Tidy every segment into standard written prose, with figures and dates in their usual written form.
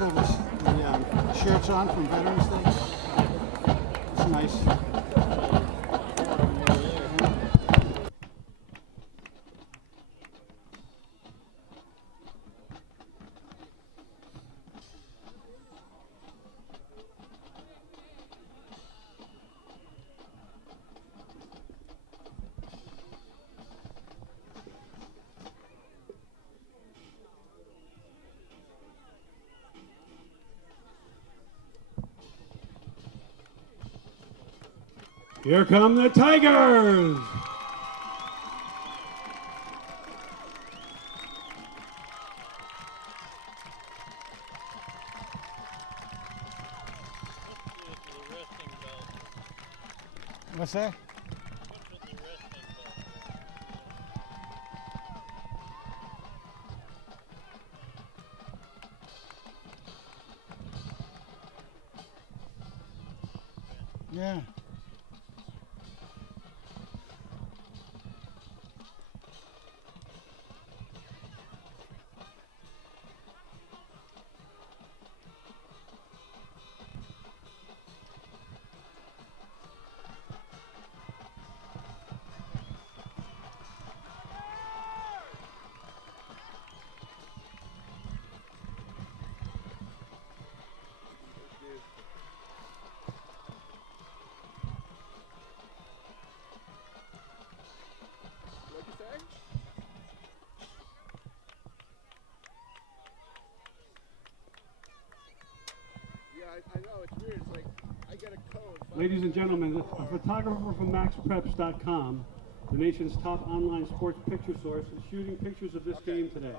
always have the shirts on from Veterans Day. It's nice. Here come the Tigers! What's that? Yeah. I know, it's weird. It's like, I get a code. Ladies and gentlemen, a photographer from MaxPreps.com, the nation's top online sports picture source, is shooting pictures of this game today.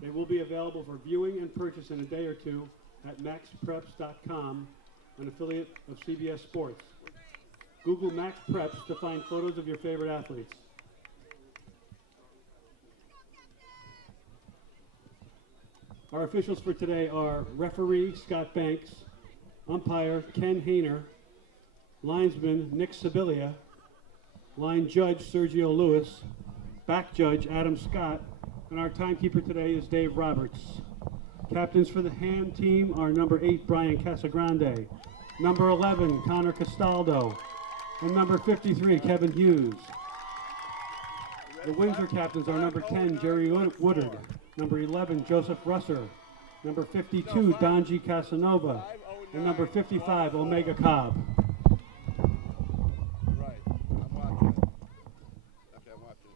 They will be available for viewing and purchase in a day or two at MaxPreps.com, an affiliate of CBS Sports. Google MaxPreps to find photos of your favorite athletes. Our officials for today are referee Scott Banks, umpire Ken Hayner, linesman Nick Sibilia, line judge Sergio Lewis, back judge Adam Scott, and our timekeeper today is Dave Roberts. Captains for the hand team are number 8 Brian Casagrande, number 11 Connor Castaldo, and number 53 Kevin Hughes. The Windsor captains are number 10 Jerry Woodard, number 11, Joseph Russer, number 52, Donji Casanova, and number 55, Omega Cobb. Right, I'm watching it. Okay, I'm watching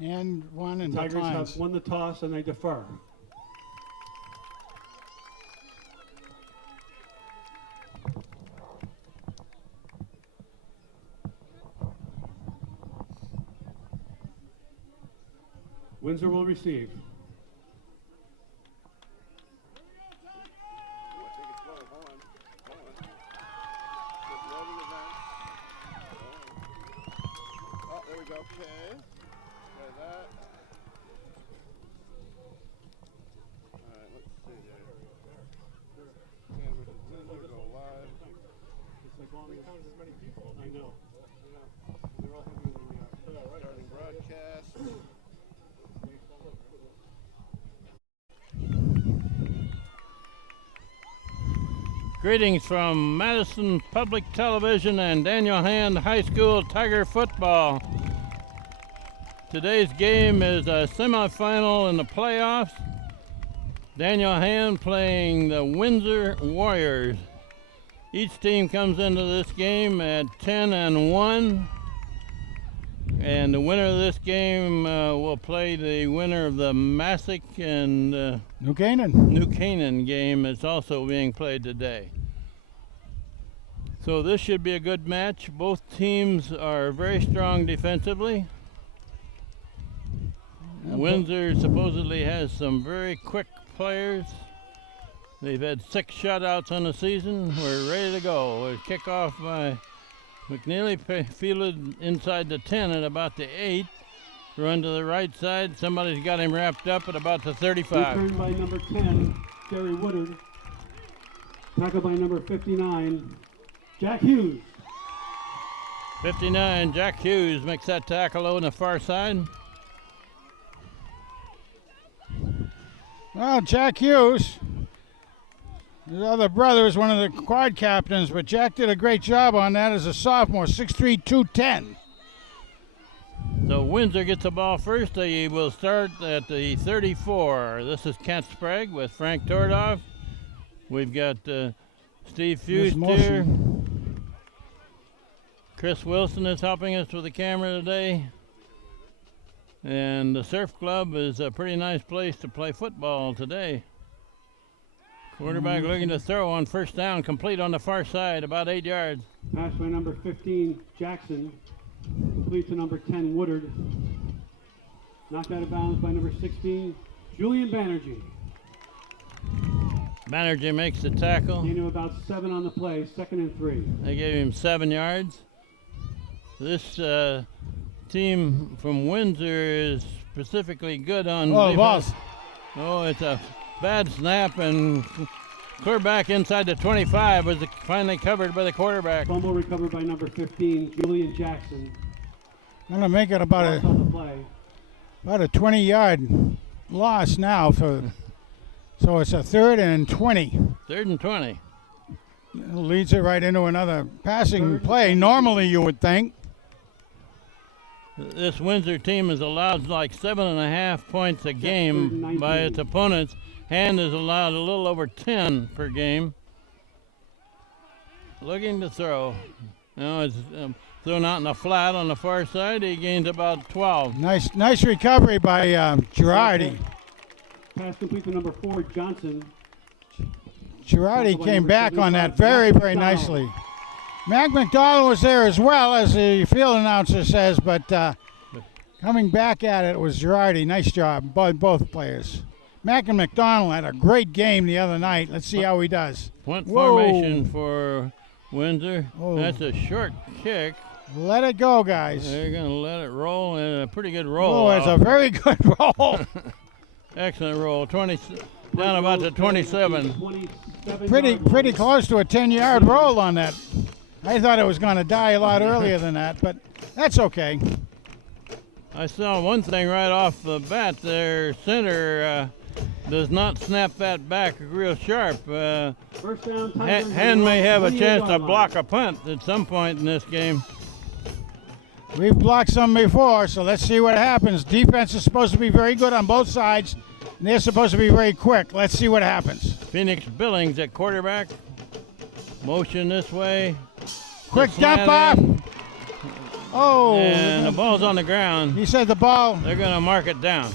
it. And one and Tigers declines. have won the toss and they defer. Windsor will receive. Oh, there we go. Okay. Try that. All right, let's see there. Dan versus Windsor go live. It's like long as many people. I know. They're all heavier than we are. Starting broadcast. Greetings from Madison Public Television and Daniel Hand High School Tiger Football. Today's game is a semifinal in the playoffs. Daniel Hand playing the Windsor Warriors. Each team comes into this game at 10-1. And the winner of this game will play the winner of the Massac and New Canaan. New Canaan game that's also being played today. So this should be a good match. Both teams are very strong defensively. Windsor supposedly has some very quick players. They've had 6 shutouts on the season. We're ready to go. A kickoff by McNeely, fielded inside the 10 at about the 8. Run to the right side. Somebody's got him wrapped up at about the 35. Returned by number 10, Jerry Woodard. Tackled by number 59, Jack Hughes. 59, Jack Hughes makes that tackle on the far side. Well, Jack Hughes, his other brother, is one of the quad captains, but Jack did a great job on that as a sophomore, 6'3", 210. So Windsor gets the ball first. They will start at the 34. This is Kent Sprague with Frank Tordoff. We've got Steve Fust here. Chris Wilson is helping us with the camera today. And the Surf Club is a pretty nice place to play football today. Quarterback looking to throw on first down, complete on the far side, about 8 yards. Pass by number 15, Jackson. Complete to number 10, Woodard. Knocked out of bounds by number 16, Julian Banerjee. Banerjee makes the tackle. Gain of about 7 on the play, 2nd and 3. They gave him 7 yards. This team from Windsor is specifically good on Oh, defense. boss. Oh, it's a bad snap and clear back inside the 25 was finally covered by the quarterback. Fumble recovered by number 15, Julian Jackson. Going to make it about Loss on the play. a 20-yard loss now. So it's a 3rd and 20. 3rd and 20. Leads it right into another passing play. Normally, you would think. This Windsor team is allowed like 7.5 points a game by its opponents. Hand is allowed a little over 10 per game. Looking to throw. Now it's thrown out in the flat on the far side. He gains about 12. Nice recovery by Girardi. Pass complete to number 4, Johnson. Girardi came back on that very, very nicely. Mac McDonald was there as well, as the field announcer says, but coming back at it was Girardi. Nice job by both players. Mac and McDonald had a great game the other night. Let's see how he does. Punt formation for Windsor. Oh. That's a short kick. Let it go, guys. They're going to let it roll, and a pretty good roll. Oh, it's a very good roll. Excellent roll. 20 down about to 27. Pretty close to a 10-yard roll on that. I thought it was going to die a lot earlier than that, but that's okay. I saw one thing right off the bat. Their center does not snap that back real sharp. First down, Tigers. Hand may have a chance to block a punt at some point in this game. We've blocked some before, so let's see what happens. Defense is supposed to be very good on both sides, and they're supposed to be very quick. Let's see what happens. Phoenix Billings at quarterback. Motion this way. Quick dump off. Oh. And the ball's on the ground. He said the ball. They're going to mark it down.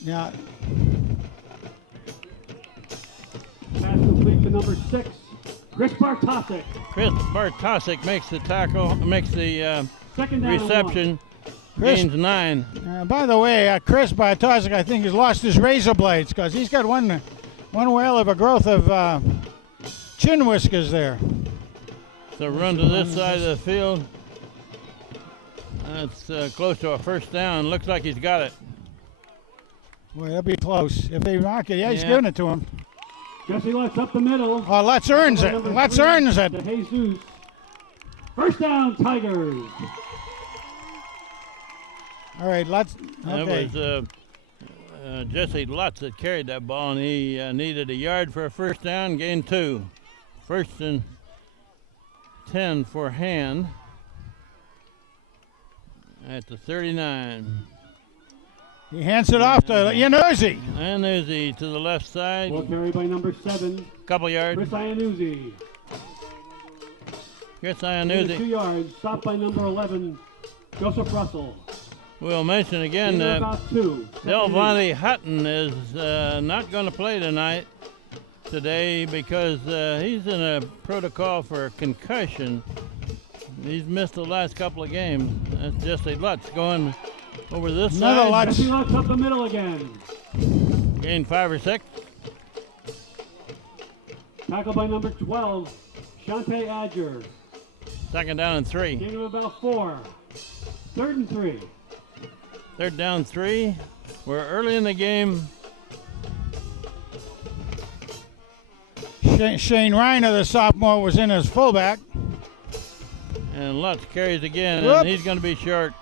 Yeah. Pass complete to number 6, Chris Bartosik. Chris Bartosik makes the tackle, makes the Second down and reception. Chris- Gains 9. By the way, Chris Bartosik, I think, has lost his razor blades because he's got one whale of a growth of chin whiskers there. So run to this side of the field. That's close to a first down. Looks like he's got it. Boy, that'll be close. If they mark it, he's Yeah. giving it to him. Jesse Lutz up the middle. Oh, Let's earns it. Number Let's 3 earns it. to Jesus. First down, Tigers. All right, let's. Okay. That was Jesse Lutz that carried that ball, and he needed a yard for a first down, gained 2. First and 10 for Hand at the 39. He hands it off to Iannuzzi. And there's the to the left side, Ball carried by number 7, couple yards. Chris Iannuzzi. Chris 2 Iannuzzi. yards. Stopped by number 11, Joseph Russell. We'll mention again Gain of that about 2. Delvante Hutton is not going to play today because he's in a protocol for a concussion. He's missed the last couple of games. That's Jesse Lutz going over this Another side. Lutz. Jesse Lutz up the middle again. Gained 5 or 6. Tackled by number 12, Shante Adger. Second down and 3. Gain of about 4. 3rd and 3. Third down 3. We're early in the game. Shane Reiner, the sophomore, was in as fullback. And Lutz carries again, Whoop. and he's going to be short.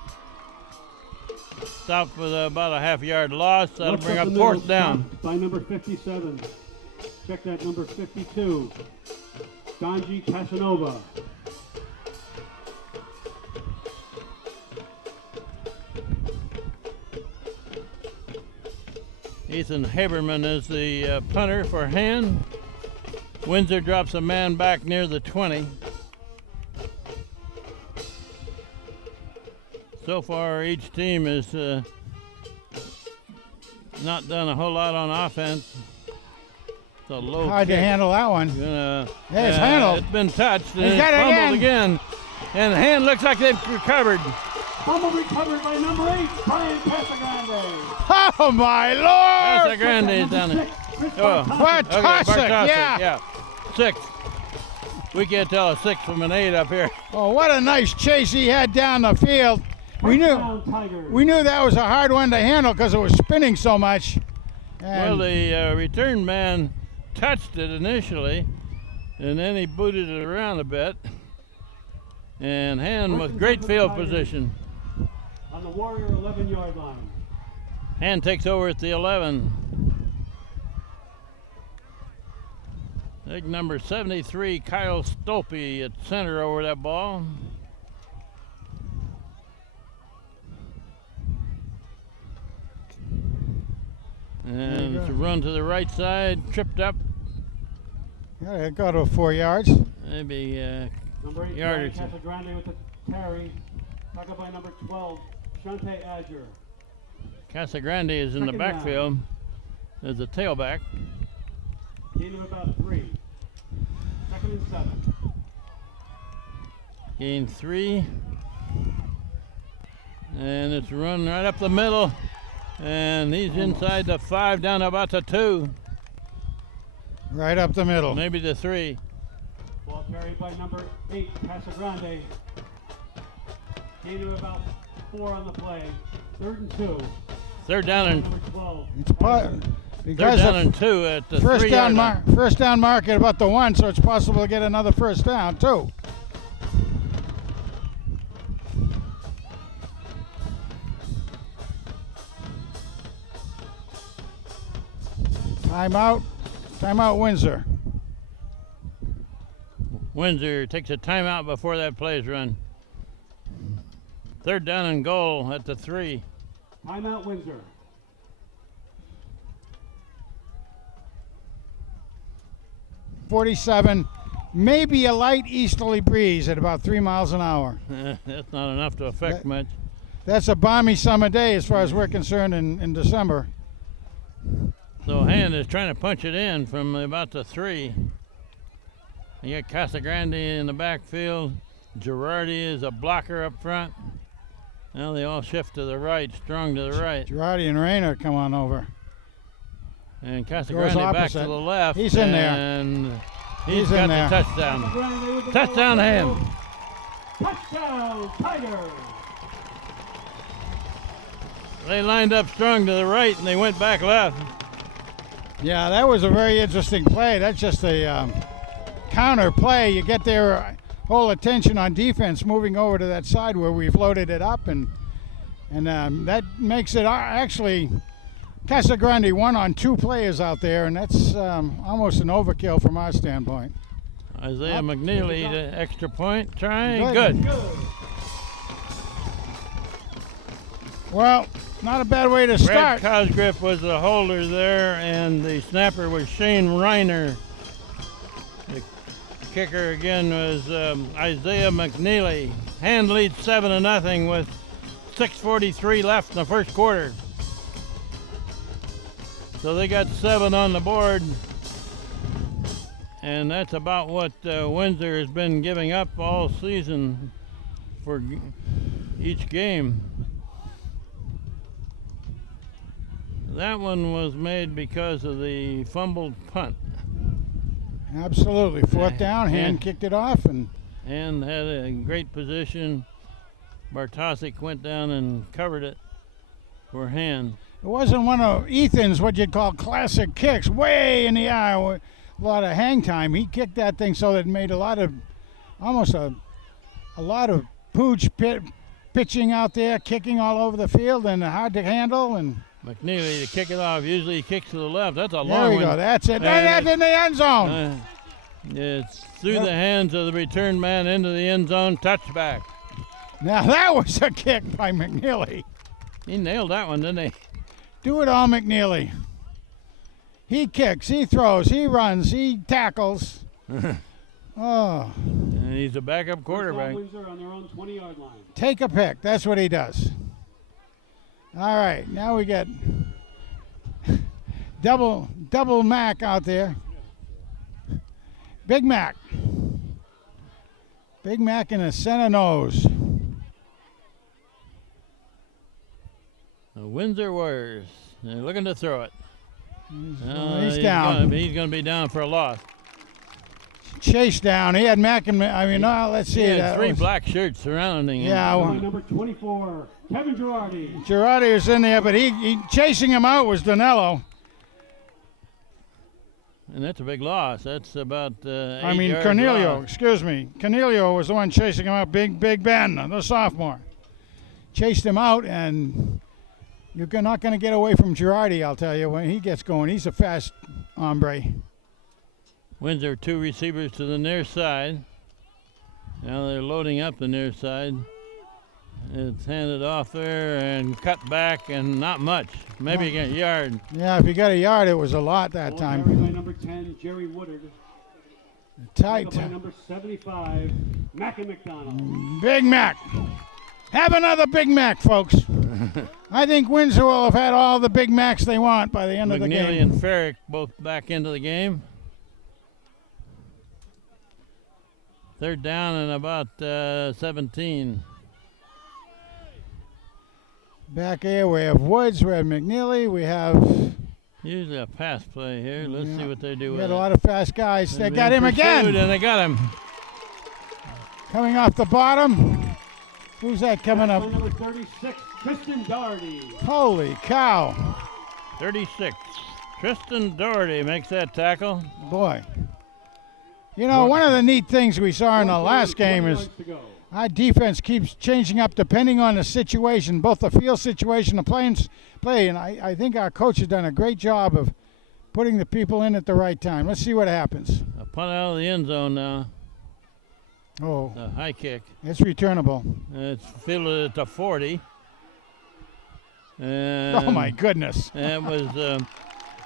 Stop with about a half-yard loss. That'll Left bring up up the fourth middle, down. stopped by number 57. Check that, number 52. Donji Casanova. Ethan Haberman is the punter for Hand. Windsor drops a man back near the 20. So far, each team has not done a whole lot on offense. It's a low Hard to kick. handle that one. Gonna, Yeah, it's handled. It's been touched. He's And got it's it fumbled again. And Hand looks like they've recovered. Fumble recovered by number 8, Brian Casagrande. Oh, my Lord! Casagrande is down there. Oh, Bartosik, Bartosik, yeah. 6. We can't tell a 6 from an 8 up here. Oh, what a nice chase he had down the field. We knew that was a hard one to handle because it was spinning so much. Well, And the return man touched it initially, and then he booted it around a bit. And Hand with great field position. On the Warrior 11-yard line. Hand takes over at the 11. I think number 73, Kyle Stolpe at center over that ball. And it's a run to the right side, tripped up, yeah, it got to 4 yards. maybe Number 8, yard or Brian two. Casagrande with the carry. Tackled by number 12, Shante Azure. Casagrande is in the Second down. backfield as a tailback. Gain of about 3. Second and 7. Gain 3. And it's run right up the middle. And he's inside the 5, down to about the 2, Right up the middle. maybe the 3. Ball carried by number 8, Casagrande. Gain of about 4 on the play. Third and 2. Third down and Number 12. It's third because down of and 2 at the first 3 down yard line. first down mark at about the 1, so it's possible to get another first down too. Timeout Windsor. Windsor takes a timeout before that play is run. Third down and goal at the 3. Timeout Windsor. .47, maybe a light easterly breeze at about 3 miles an hour. That's not enough to affect That- much. That's a balmy summer day as far as we're concerned in December. So Hand is trying to punch it in from about the 3. You got Casagrande in the backfield. Girardi is a blocker up front. Now they all shift to the right, strong to the right. Girardi and Rayner come on over. And Goes Casagrande back opposite. to the left. He's in there. And He's got in the there. touchdown. Casagrande with the Touchdown goal. Hand. Touchdown Tigers. They lined up strong to the right and they went back left. Yeah, that was a very interesting play. That's just a counter play. You get their whole attention on defense moving over to that side where we've loaded it up, and that makes it actually Casagrande won on 2 players out there, and that's almost an overkill from our standpoint. Isaiah McNeely, the extra point try. Good. Good. Well, not a bad way to Brad start. Cosgriff was the holder there, and the snapper was Shane Reiner. The kicker again was Isaiah McNeely. Hand leads 7-0 with 6:43 left in the first quarter. So they got 7 on the board, and that's about what Windsor has been giving up all season for each game. That one was made because of the fumbled punt. Absolutely. Fourth down, Hand And kicked it off, and had a great position. Bartosik went down and covered it for Hand. it wasn't one of Ethan's what you'd call classic kicks, way in the eye. lot of hang time. He kicked that thing so that it made almost a lot of pooch pitching out there, kicking all over the field, and hard to handle. And McNeely to kick it off. Usually he kicks to the left. That's a there long we one. go. That's it. And that's in the end zone. It's through Yep. the hands of the return man into the end zone. Touchback. Now that was a kick by McNeely. He nailed that one, didn't he? Do it all, McNeely. He kicks, he throws, he runs, he tackles. Oh, And he's a backup First down, quarterback. Windsor on their own 20-yard line. take a pick. That's what he does. All right, now we get double Mac out there. Big Mac. Big Mac in the center nose. The Windsor Warriors. They're looking to throw it. He's down. He's going to be down for a loss. Chase down. He had Mac and let's see. He had that three was- black shirts surrounding him. Yeah, By well, number 24, Kevin Girardi. Girardi was in there, but he chasing him out was Danello. And that's a big loss. That's about Cornelio, loss. excuse me. Cornelio was the one chasing him out. Big Ben, the sophomore. Chased him out, and you're not going to get away from Girardi, I'll tell you. When he gets going, he's a fast hombre. Windsor, two receivers to the near side. Now they're loading up the near side. It's handed off there and cut back, and not much. Maybe a yard. Yeah, if he got a yard, it was a lot that Ball time. carried by number 10, Jerry Woodard. Tight. By number 75, Mackie McDonald. Big Mac. Have another Big Mac, folks. I think Windsor will have had all the Big Macs they want by the end of the McNeely game. and Ferrick both back into the game. They're down in about 17. Back here we have Woods, we have McNeely, we have Usually a pass play here. Let's see what they do we with got it. a lot of fast guys. They They're got being him pursued, again. And they got him. Coming off the bottom. Who's that coming By up? number 36, Tristan Doherty. Holy cow. 36. Tristan Doherty makes that tackle. Boy. You know, one of the neat things we saw in the last game 20 is yards to go. our defense keeps changing up depending on the situation, both the field situation, the play, and I think our coach has done a great job of putting the people in at the right time. Let's see what happens. A punt out of the end zone now. Oh, A high kick. it's returnable. It's fielded at the 40. And Oh, my goodness. It was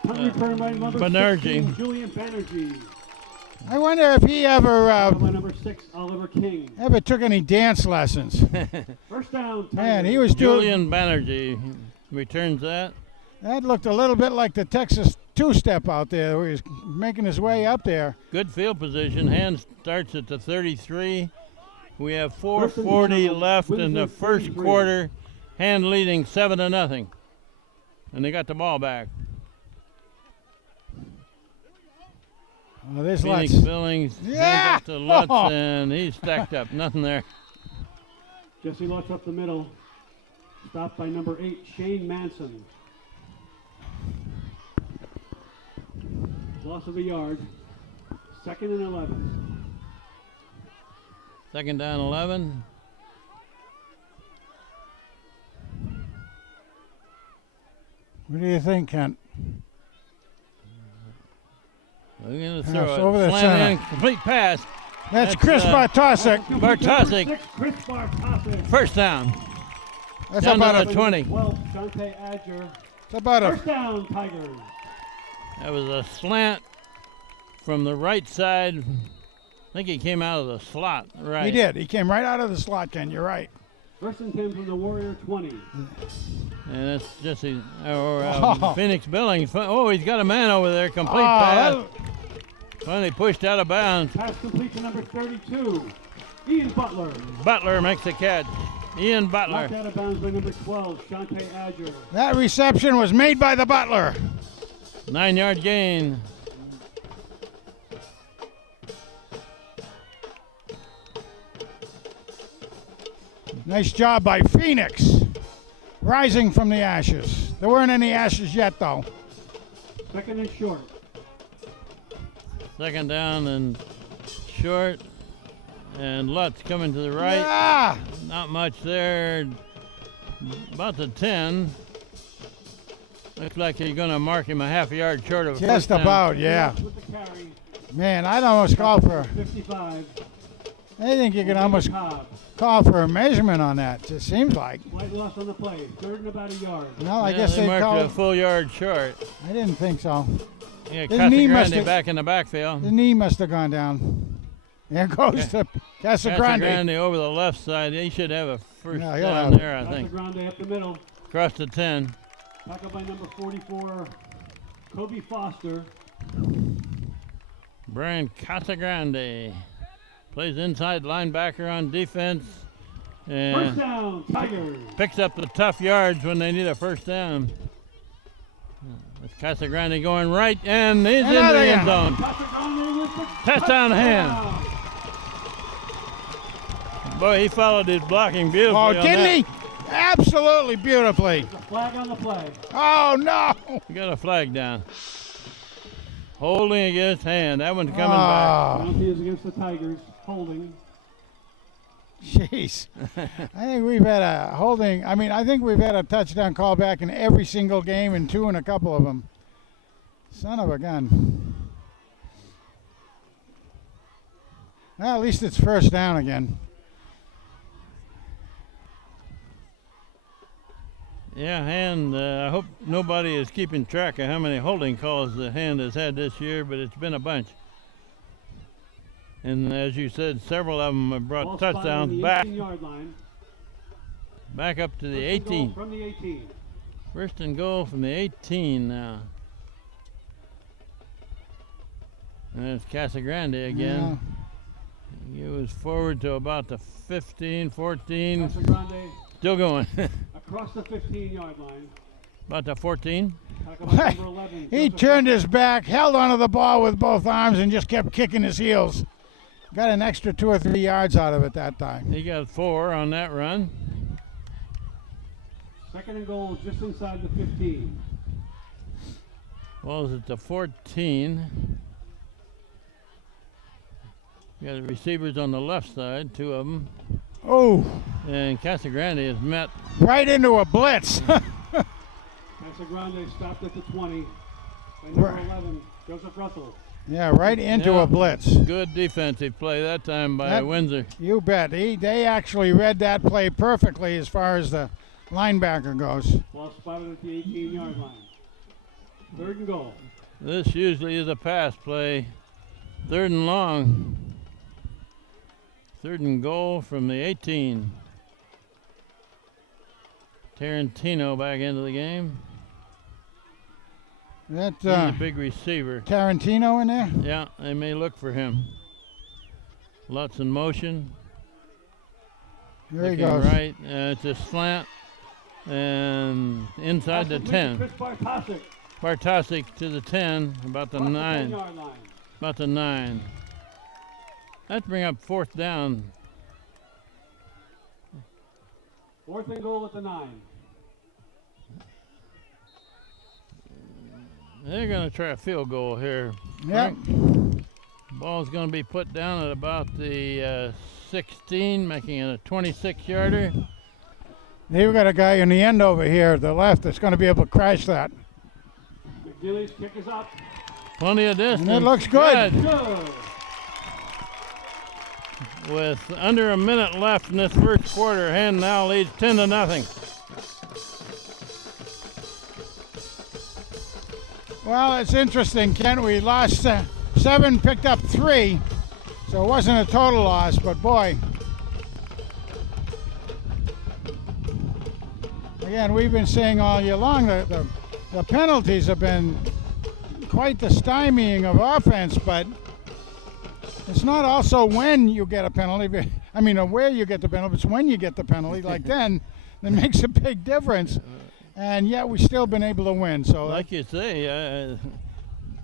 Punt return by number Banerjee. 16, Julian Banerjee. I wonder if he ever By number 6, Oliver King. took any dance lessons. First down, Man, Tigers. he was doing. Julian Banerjee returns that. That looked a little bit like the Texas two-step out there, where he's making his way up there. Good field position. Hand starts at the 33. We have First and 4:40 10, left in the Windsor first 33. quarter. Hand leading 7-0. And they got the ball back. Oh, there's Phoenix lots. Billings Yeah! hands up to Lutz, Oh! and he's stacked up. Nothing there. Jesse Lutz up the middle. Stopped by number 8, Shane Manson. Loss of a yard. 2nd and 11. Second down, 11. What do you think, Kent? We're going to Pass throw over the it. Slant center. in, complete pass. That's That's, Chris Bartosik. Bartosik. 6, Chris Bartosik. First down. That's Down about to a. the 20. 12, Shante Adger. It's about a. First down, Tigers. That was a slant from the right side. I think he came out of the slot. Right. He did. He came right out of the slot, Ken. You're right. First and 10 from the Warrior 20. And that's Jesse or Oh. Phoenix Billings. Oh, he's got a man over there. Complete Oh, pass. that- Finally pushed out of bounds. Pass complete to number 32, Ian Butler. Butler makes the catch. Ian Butler. Knocked out of bounds by number 12, Shante Adger. that reception was made by the butler. 9-yard gain. Nice job by Phoenix. Rising from the ashes. There weren't any ashes yet, though. 2nd and short. Second down and short. And Lutz coming to the right. Yeah. Not much there. About the 10. Looks like he's going to mark him a half a yard short of a Just first down. about, yeah. With the carry, Man, I'd almost call for. 55. I think you can almost Cobb. call for a measurement on that. It seems like. Slight loss on the play. Third and about a yard. Well, I Yeah, guess they marked called. a full yard short. I didn't think so. Yeah, His knee must Casagrande have- back in the backfield. The knee must have gone down. There goes to Casagrande. Casagrande over the left side. He should have a first Yeah, he'll down have it. there, I think. Casagrande up the middle. Across the 10. Tackled by number 44, Kobe Foster. Brian Casagrande plays inside linebacker on defense First and down, Tigers. picks up the tough yards when they need a first down. With Casagrande going right, and he's in the Another end one. zone. Casagrande with the Touchdown hand. Boy, he followed his blocking beautifully. Oh, on didn't that. he? Absolutely beautifully. The flag on the play. Oh, no. He got a flag down. Holding against hand. That one's coming back. Oh, Penalty is against the Tigers. Holding. jeez. I think we've had a holding. I mean, I think we've had a touchdown call back in every single game and two in a couple of them. Son of a gun. Well, at least it's first down again. Yeah, Hand, I hope nobody is keeping track of how many holding calls the Hand has had this year, but it's been a bunch. And as you said, several of them have brought Ball spotted on touchdowns the back 18-yard line. up to the First and goal 18. From the 18. First and goal from the 18 now. And it's Casagrande again. He was forward to about the 15, 14, Casagrande still going. across the 15-yard line. About the 14. Tackled by number 11. He Joseph turned his back, held onto the ball with both arms, and just kept kicking his heels. Got an extra 2 or 3 yards out of it that time. He got 4 on that run. Second and goal just inside the 15. Ball's at the 14. We got the receivers on the left side, 2 of them. Oh, And Casagrande is met. right into a blitz. Casagrande stopped at the 20. By number Right. 11, Joseph Russell. Yeah, right into Yeah. a blitz. Good defensive play that time by That- Windsor. You bet. They actually read that play perfectly as far as the linebacker goes. Ball spotted at the 18-yard line. Third and goal. This usually is a pass play. Third and long. Third and goal from the 18. Tarantino back into the game. That He's a big receiver. Tarantino in there? Yeah, they may look for him. Lots in motion. There he Looking goes. right. It's a slant. And inside the Pass 10. Chris Bartosik. Bartosik to the 10, about the Across 9. 10-yard line. About the 9. Let's bring up fourth down. Fourth and goal at the 9. They're going to try a field goal here. Yep. Ball's going to be put down at about the 16, making it a 26-yarder. They've got a guy in the end over here at the left that's going to be able to crash that. McGilly's kick is up. Plenty of distance. And it looks good. Good. With under a minute left in this first quarter, Hand now leads 10-0. Well, it's interesting, Kent. We lost 7, picked up 3, so it wasn't a total loss, but boy. Again, we've been saying all year long that the penalties have been quite the stymieing of offense, but it's not also when you get a penalty. I mean, where you get the penalty, it's when you get the penalty. Like then, that makes a big difference. And yet we've still been able to win. So Like you say,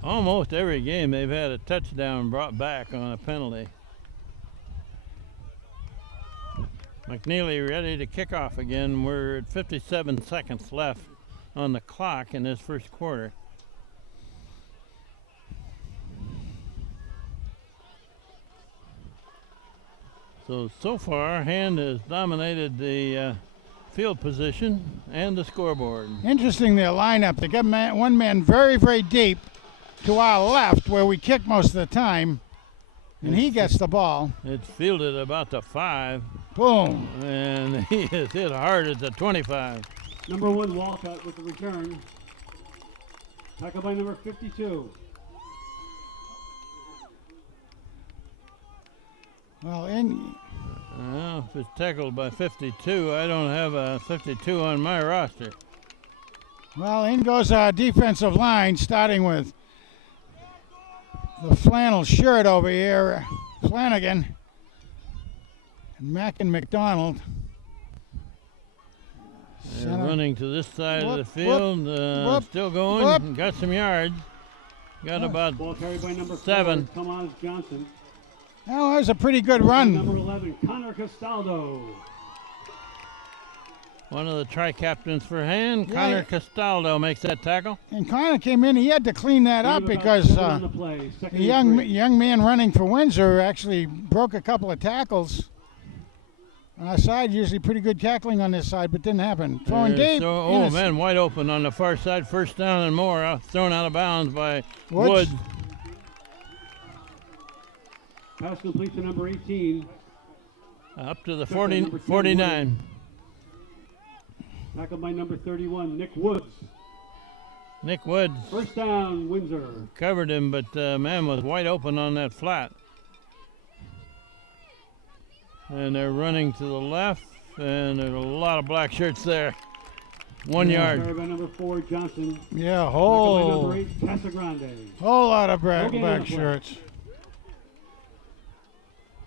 almost every game they've had a touchdown brought back on a penalty. McNeely ready to kick off again. We're at 57 seconds left on the clock in this first quarter. So far, Hand has dominated the field position and the scoreboard. Interesting, their lineup. They got one man very, very deep to our left where we kick most of the time, and he gets the ball. It's fielded about the 5. Boom. And he is hit hard at the 25. Number 1, Walcott with the return. Tackled by number 52. Well, Well, if it's tackled by 52, I don't have a 52 on my roster. well, in goes our defensive line, starting with the flannel shirt over here, Flanagan, and Mack and McDonald. They're Center. running to this side of the Whoop, field. whoop, Still going. whoop. Got some yards. Got about Ball carried by number 7. 4, Tomas Johnson. That was a pretty good Number run. 11, Connor Castaldo. one of the tri-captains for Hand. Yeah. Connor Castaldo makes that tackle. And Connor came in. He had to clean that up About because 7 on the play. Second the and 3. young man running for Windsor actually broke a couple of tackles. On our side, usually pretty good tackling on this side, but didn't happen. Throwing deep. Oh, man, wide open on the far side. First down and more. Thrown out of bounds by Woods. Woods. Pass complete to number 18. Up to the Took by number 10, 49. Tackled by number 31, Nick Woods. Nick Woods First down, Windsor. covered him, but man was wide open on that flat. And they're running to the left, and there's a lot of black shirts there. 1 yard. Carried by number 4, Johnson. Yeah, Tackled by whole number 8, Casagrande. lot of black gain on the play. shirts.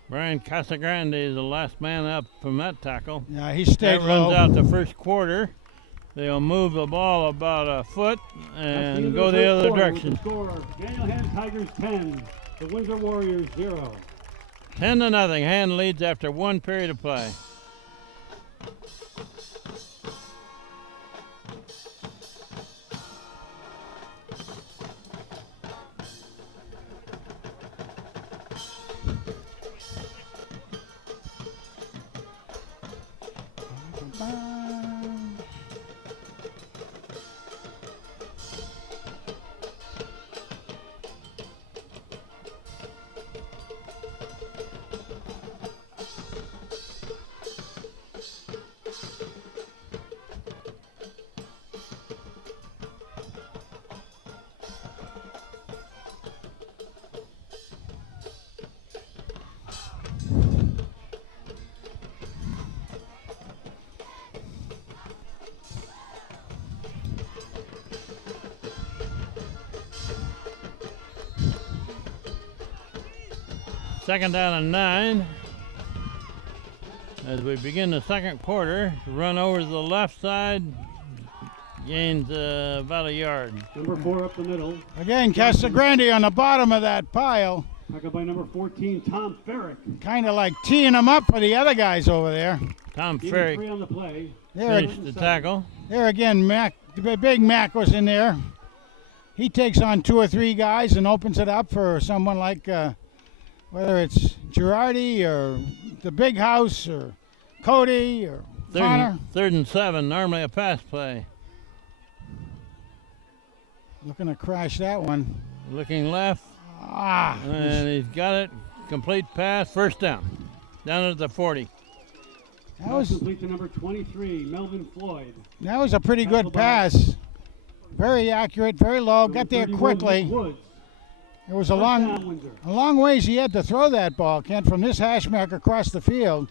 Brian Casagrande is the last man up from that tackle. Yeah, he stayed That runs low. out the first quarter. They'll move the ball about a foot That's and end go of the first other quarter direction. with the score, Daniel Hand Tigers 10, the Windsor Warriors 0. 10-0. Hand leads after 1 period of play. Second down and 9. As we begin the second quarter, run over to the left side, gains about a yard. Number 4 up the middle, Again, Casagrande on the bottom of that pile, tackled by number 14, Tom Ferrick. kind of like teeing him up for the other guys over there. Tom Even Ferrick 3 on the play. There, finished the tackle. there again, Mac, the big Mac was in there. He takes on 2 or 3 guys and opens it up for someone like, whether it's Girardi or the Big House or Cody or Connor. Third and 7, normally a pass play. Looking to crash that one. Looking left, Ah, and he's got it. Complete pass, first down. Down at the 40. that Pass was complete to number 23, Melvin Floyd. a pretty good pass. Very accurate, very low. Got there Number 31, quickly. Nick Woods. It was a First long, down, Windsor. a long ways he had to throw that ball, Kent, from this hash mark across the field.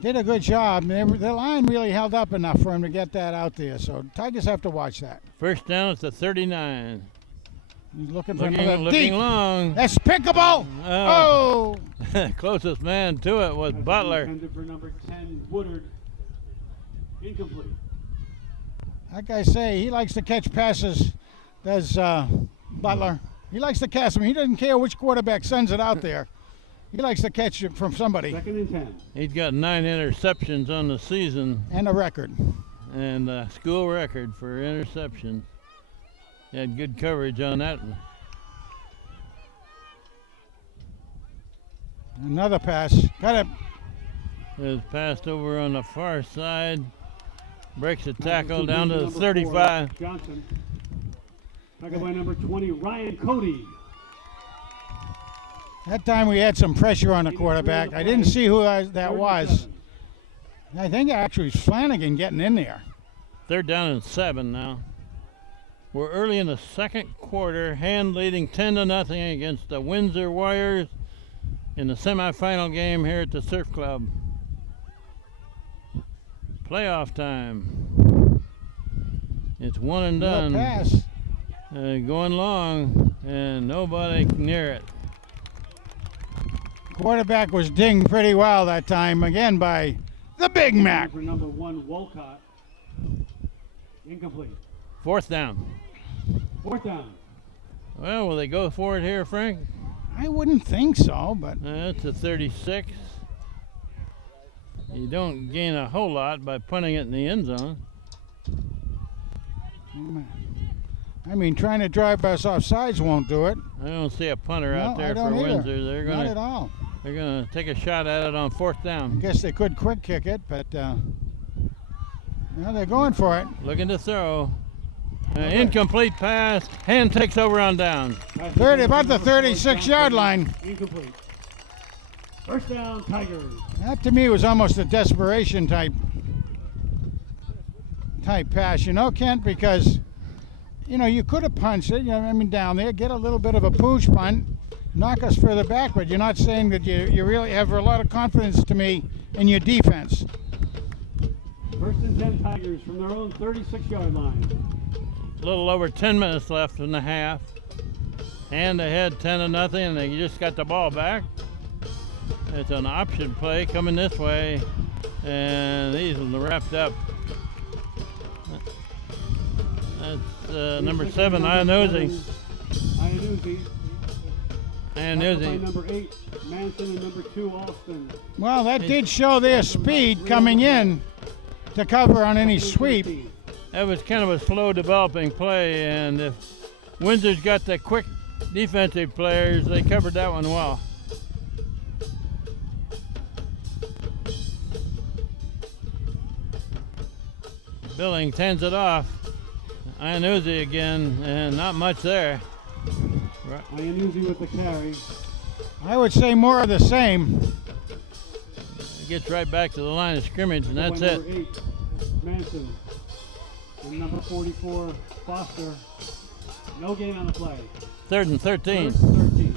Did a good job. The line really held up enough for him to get that out there. So Tigers have to watch that. First down at the 39. He's looking for another Looking deep. long. That's pickable. Oh. Oh, Closest man to it was Pass Butler. intended for number 10, Woodard. Incomplete. like I say, he likes to catch passes. Does Butler? He likes to catch them. He doesn't care which quarterback sends it out there. He likes to catch it from somebody. Second and 10. He's got 9 interceptions on the season And a record. and a school record for interceptions. He had good coverage on that one. Another pass. Got it. Is passed over on the far side. Breaks the tackle Complete down to the number 35. 4, Johnson. Tackled by number 20, Ryan Cody. That time we had some pressure on the quarterback. I didn't see who that was. I think actually it's Flanagan getting in there. Third down and 7 now. We're early in the second quarter. Hand leading 10-0 against the Windsor Warriors in the semifinal game here at the Surf Club. Playoff time. It's one and done. Little pass. Going long and nobody near it. Quarterback was dinged pretty well that time, again by the Big Mac. For number 1, Wolcott. Incomplete. Fourth down. 4th down. Well, will they go for it here, Frank? I wouldn't think so, but That's a 36. You don't gain a whole lot by punting it in the end zone. I mean, trying to drive us off sides won't do it. I don't see a punter out No, I there don't for either. Windsor. They're Not at gonna all. take a shot at it on 4th I down. guess they could quick kick it, but they're going for it. Looking to throw. Incomplete pass. Hand takes over on down. About the 36-yard line. Incomplete. First down, Tigers. That to me was almost a desperation type pass, Kent, because you could have punched it. Down there, get a little bit of a pooch punt, knock us further back, but you're not saying that you really have a lot of confidence to me in your defense. First and 10 Tigers from their own 36-yard line. A little over 10 minutes left in the half. Hand ahead 10-0, and they just got the ball back. It's an option play coming this way, and these are wrapped up. That's number 7, Iannuzzi. By number 8, Manson, and number 2, Alston. Well, that did show their speed coming in to cover on any sweep. That was kind of a slow developing play, and if Windsor's got the quick defensive players, they covered that one well. Billings hands it off. Iannuzzi again, and not much there. Iannuzzi with the carry. I would say more of the same. Gets right back to the line of scrimmage, and that's By it. number 8, Manson. And number 44, Foster. No gain on the play. 3rd and 13. 13.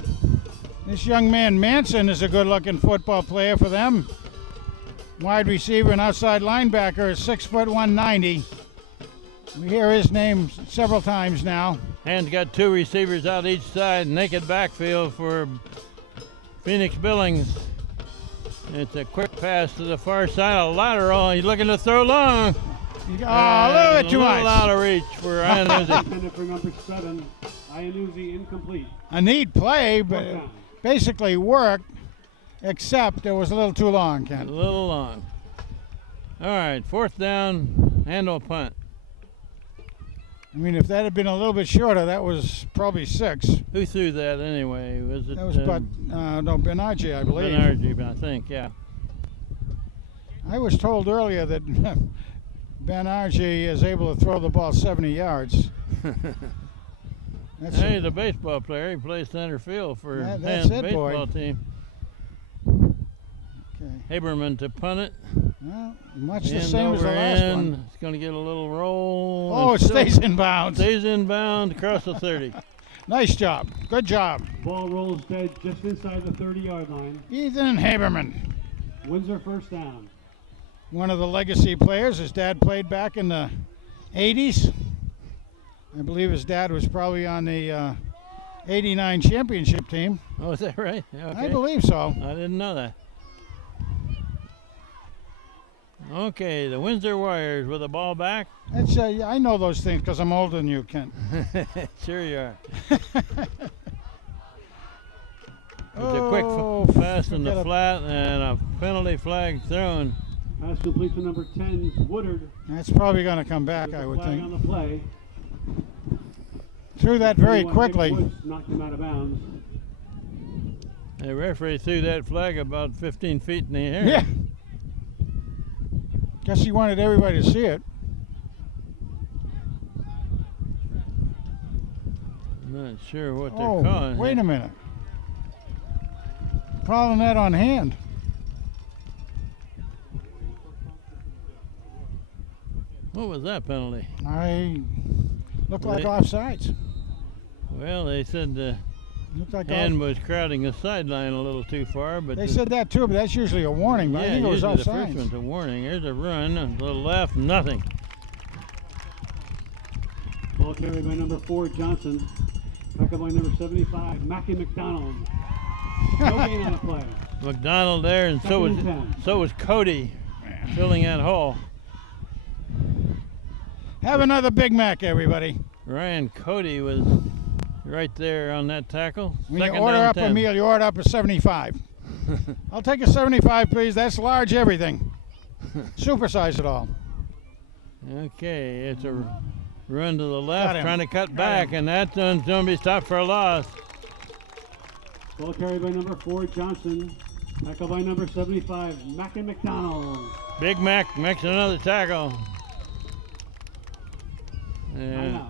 This young man, Manson, is a good-looking football player for them. Wide receiver and outside linebacker is 6'1", 190. We hear his name several times now. Hand's got 2 receivers out each side, naked backfield for Phoenix Billings. It's a quick pass to the far side, a lateral. He's looking to throw long. A little bit too much. A little out of reach for Iannuzzi. Intended for number 7, Iannuzzi, incomplete. A neat play, but Fourth down. basically worked, except it was a little too long, A Kent. little long. All right, 4th down, handle punt. If that had been a little bit shorter, that was probably 6. Who threw that anyway? Was it That was Benarji, I believe. Benarji, I think, yeah. I was told earlier that Benarji is able to throw the ball 70 yards. Hey, he's a baseball player. He plays center field for that's Hand's it, boy. baseball team. Okay. Haberman to punt it. Well, much the End same as the over last end. one. It's going to get a little roll. Oh, and it still stays in bounds. Stays inbound across the 30. Nice job. Good job. Ball rolls dead just inside the 30-yard line. Ethan Haberman, Windsor first down. one of the legacy players. His dad played back in the 80s. I believe his dad was probably on the 89 championship team. Oh, is that right? Okay. I believe so. I didn't know that. Okay, the Windsor Warriors with the ball back. That's, I know those things because I'm older than you, Kent. Sure you are. It's a quick pass in the forget flat and a penalty flag thrown. Pass complete to number 10, Woodard. That's probably going to come back, With I the would flag on think. the play. Threw that very 21, Nick quickly. Woods knocked him out of bounds. The referee threw that flag about 15 feet in the air. Yeah. Guess he wanted everybody to see it. I'm not sure what they're Oh, calling. wait a minute. Calling that on hand. What was that penalty? I looked like They- offsides. Well, they said the Looked like hand was crowding the sideline a little too far, but They said that too, but that's usually a warning. But yeah, I think it was usually the first offsides. one's a warning. There's a run, to the left, nothing. Ball carried by number 4, Johnson. Tackle by number 75, Mackie McDonald. No gain on the play. McDonald there, and Second and 10. so was Cody filling that hole. Have another Big Mac, everybody. Ryan Cody was right there on that tackle. When you Second order down up a 10. meal, you order up a 75. I'll take a 75, please. That's large everything. Supersize it all. Okay, it's a run to the Got left, him. trying to cut Got back, him. and that one's going to be stopped for a loss. Ball carried by number 4, Johnson. Tackle by number 75, Mackie McDonald. Big Mac makes another tackle. And, Timeout.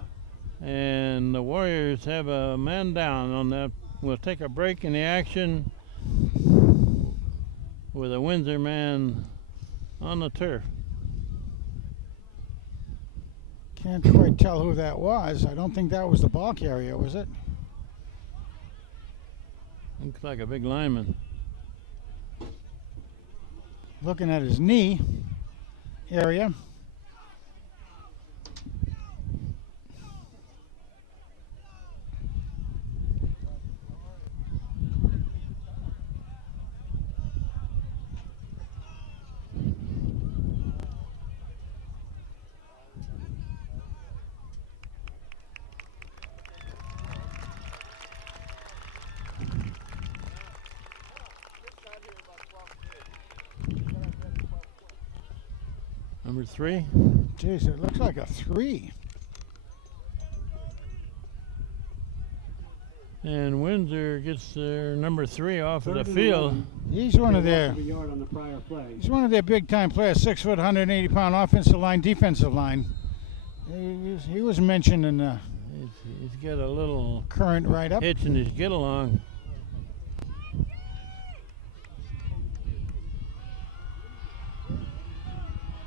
and the Warriors have a man down on that. We'll take a break in the action with a Windsor man on the turf. Can't quite tell who that was. I don't think that was the ball carrier, was it? Looks like a big lineman. Looking at his knee area. Number 3. Jeez, it looks like a 3. And Windsor gets their number 3 off of the Third and field. 11. He's one of They their lost a yard on the prior play. He's one of their big time players, 6 foot, 180-pound offensive line, defensive line. He was mentioned in the He's got a little current write up. hitch in his get along.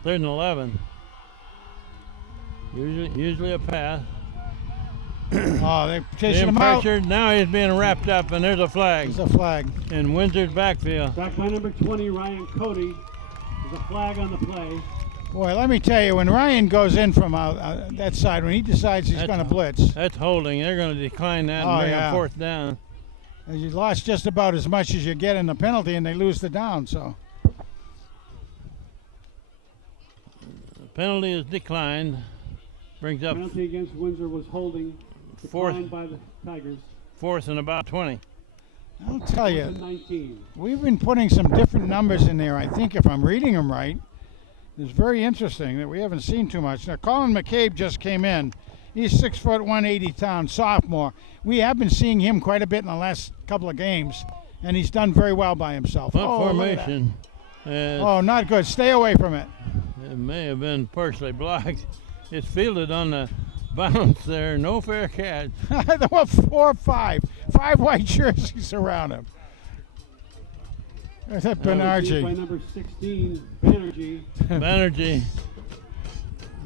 Third and 11. Usually a pass. Oh, they're chasing Being him out. pressured. Now he's being wrapped up, and there's a flag There's a flag. in Windsor's backfield. Back by number 20, Ryan Cody. There's a flag on the play. Boy, let me tell you, when Ryan goes in from that side, when he decides he's going to blitz, That's holding. They're going to decline that Oh, and bring yeah. a fourth down. you lost just about as much as you get in the penalty, and they lose the down. So The penalty is declined. Brings up Penalty against Windsor was holding. Fourth. Declined by the Tigers. fourth and about 20. I'll tell you, 19. we've been putting some different numbers in there. I think if I'm reading them right, it's very interesting that we haven't seen too much. Now, Colin McCabe just came in. He's 6 foot, 180-pound sophomore. We have been seeing him quite a bit in the last couple of games, and he's done very well by himself. Punt Oh, look at that. formation. Oh, not good. Stay away from it. It may have been partially blocked. It's fielded on the bounce there. No fair catch. There were 4 or 5. 5 white jerseys around him. There's that Received by Bernardi. number 16, Banerjee. Banerjee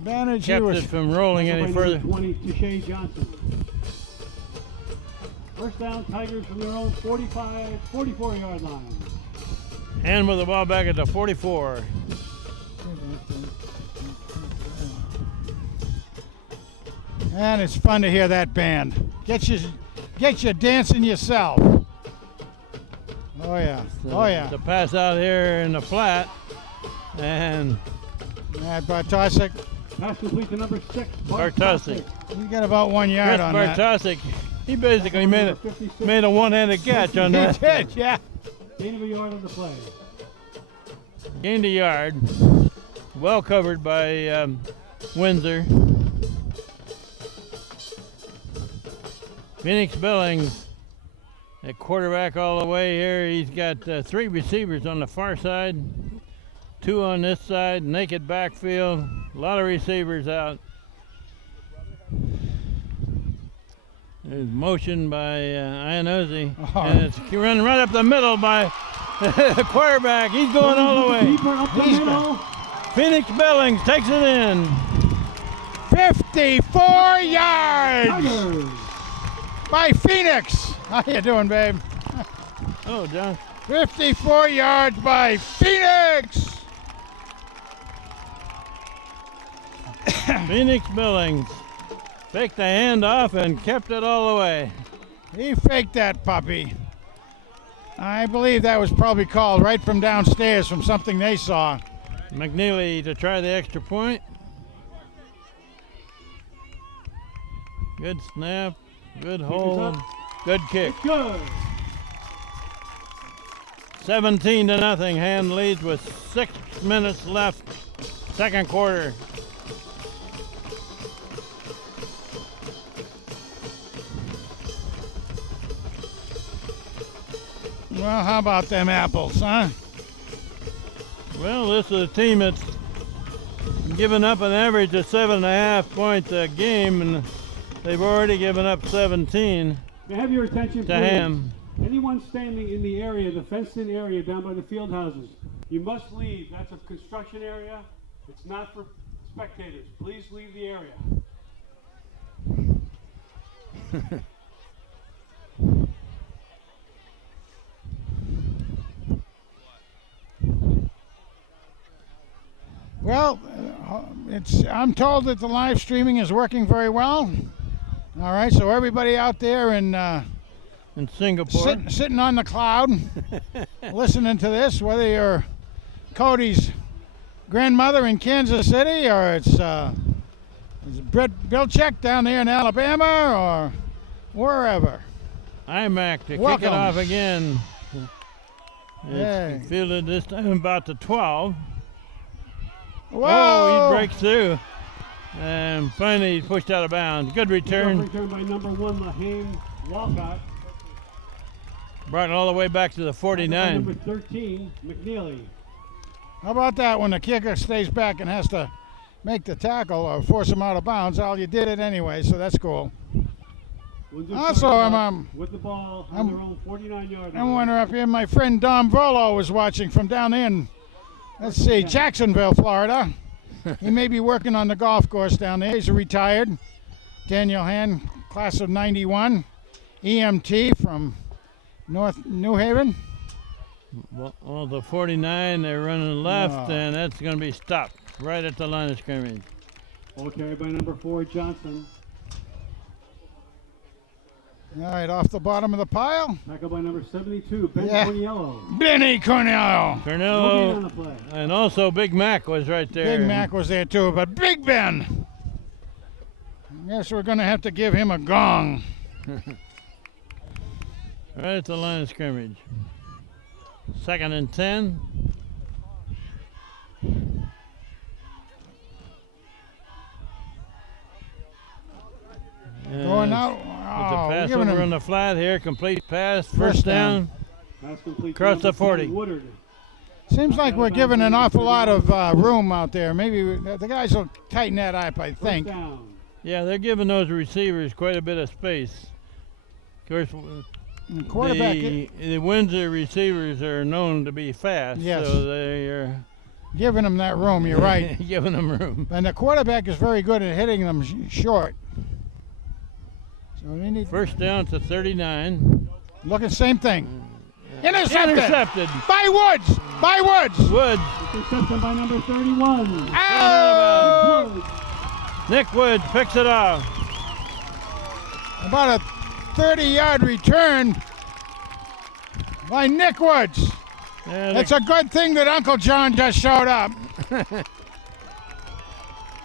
Bernardi kept was it from rolling Tackle any by further. number 20, Touche Johnson. First down, Tigers from their own 44-yard line. And with the ball back at the 44. And it's fun to hear that band. Get you dancing yourself. Oh yeah. Oh yeah. The pass out here in the flat. And Bartosik, Pass complete to number 6, Bartosik. you got about 1 yard Chris on that. Bartosik, he basically made Number 56. a one-handed catch on He that. did, yeah. Gain of a yard on the play. Gained a yard. Well covered by Windsor. Phoenix Billings At quarterback all the way here, he's got 3 receivers on the far side, 2 on this side, naked backfield, a lot of receivers out. There's motion by Iannozzi, and it's running right up the middle by the quarterback. He's going all the way. Deeper up the middle. Phoenix Billings takes it in. 54 yards Tigers. by Phoenix. How you doing, babe? Oh, John. 54 yards by Phoenix. Phoenix Billings faked the handoff and kept it all the way. He faked that puppy. I believe that was probably called right from downstairs from something they saw. McNeely to try the extra point. Good snap, good hold, good kick. Good. 17-0. Hand leads with 6 minutes left, second quarter. Well, how about them apples, huh? Well, this is a team that's given up an average of 7.5 points a game, and they've already given up 17 May I have your attention, to please? Ham. Anyone standing in the area, the fenced-in area down by the field houses, you must leave. That's a construction area. It's not for spectators. Please leave the area. Well, I'm told that the live streaming is working very well. All right, so everybody out there in Singapore. sitting on the cloud, listening to this, whether you're Cody's grandmother in Kansas City or it's Brett Bilchek down there in Alabama or wherever. IMAC to kick Welcome. it off again. Yay. It's fielded this time about the 12. Whoa! Oh, he breaks through. And finally he's pushed out of bounds. Good return. Return by number 1, Lahane Walcott. Brought it all the way back to the By 49. number 13, McNeely. How about that when the kicker stays back and has to make the tackle or force him out of bounds? All you did it anyway, so that's cool. Windsor Also, Sharks with the ball on their own 49-yard line. I wonder up here, my friend Dom Volo was watching from down there in, let's see, Jacksonville, Florida. He may be working on the golf course down there. He's retired. Daniel Hand, class of 91, EMT from North New Haven. Well, the 49, they're running left, Oh. and that's going to be stopped right at the line of scrimmage. Ball carried by number 4, Johnson. All right, off the bottom of the pile. Tackle by number 72, Ben Yeah. Corniello. Benny Cornello. Moving on Cornello, the play. and also Big Mac was right there. Big Mac was there too, but Big Ben. I guess we're going to have to give him a gong. Right at the line of scrimmage. 2nd and 10. Going out. With the Oh, pass giving over him on the flat here, complete pass, First first down. down. Pass complete to Across the number 10, 40. Woodard. Seems like we're giving an awful lot of room out there. Maybe the guys will tighten that up, I think. First down. Yeah, they're giving those receivers quite a bit of space. Of course, And quarterback the Windsor receivers are known to be fast, Yes. so they're giving them that room. You're right. giving them room. And the quarterback is very good at hitting them short. So they need First down to 39. looking same thing. Intercepted. Intercepted. By Woods. By Woods. Woods. Interception by number 31. Out. Woods. Nick Woods picks it off. About a 30-yard return by Nick Woods. Yeah, It's a good thing that Uncle John just showed up.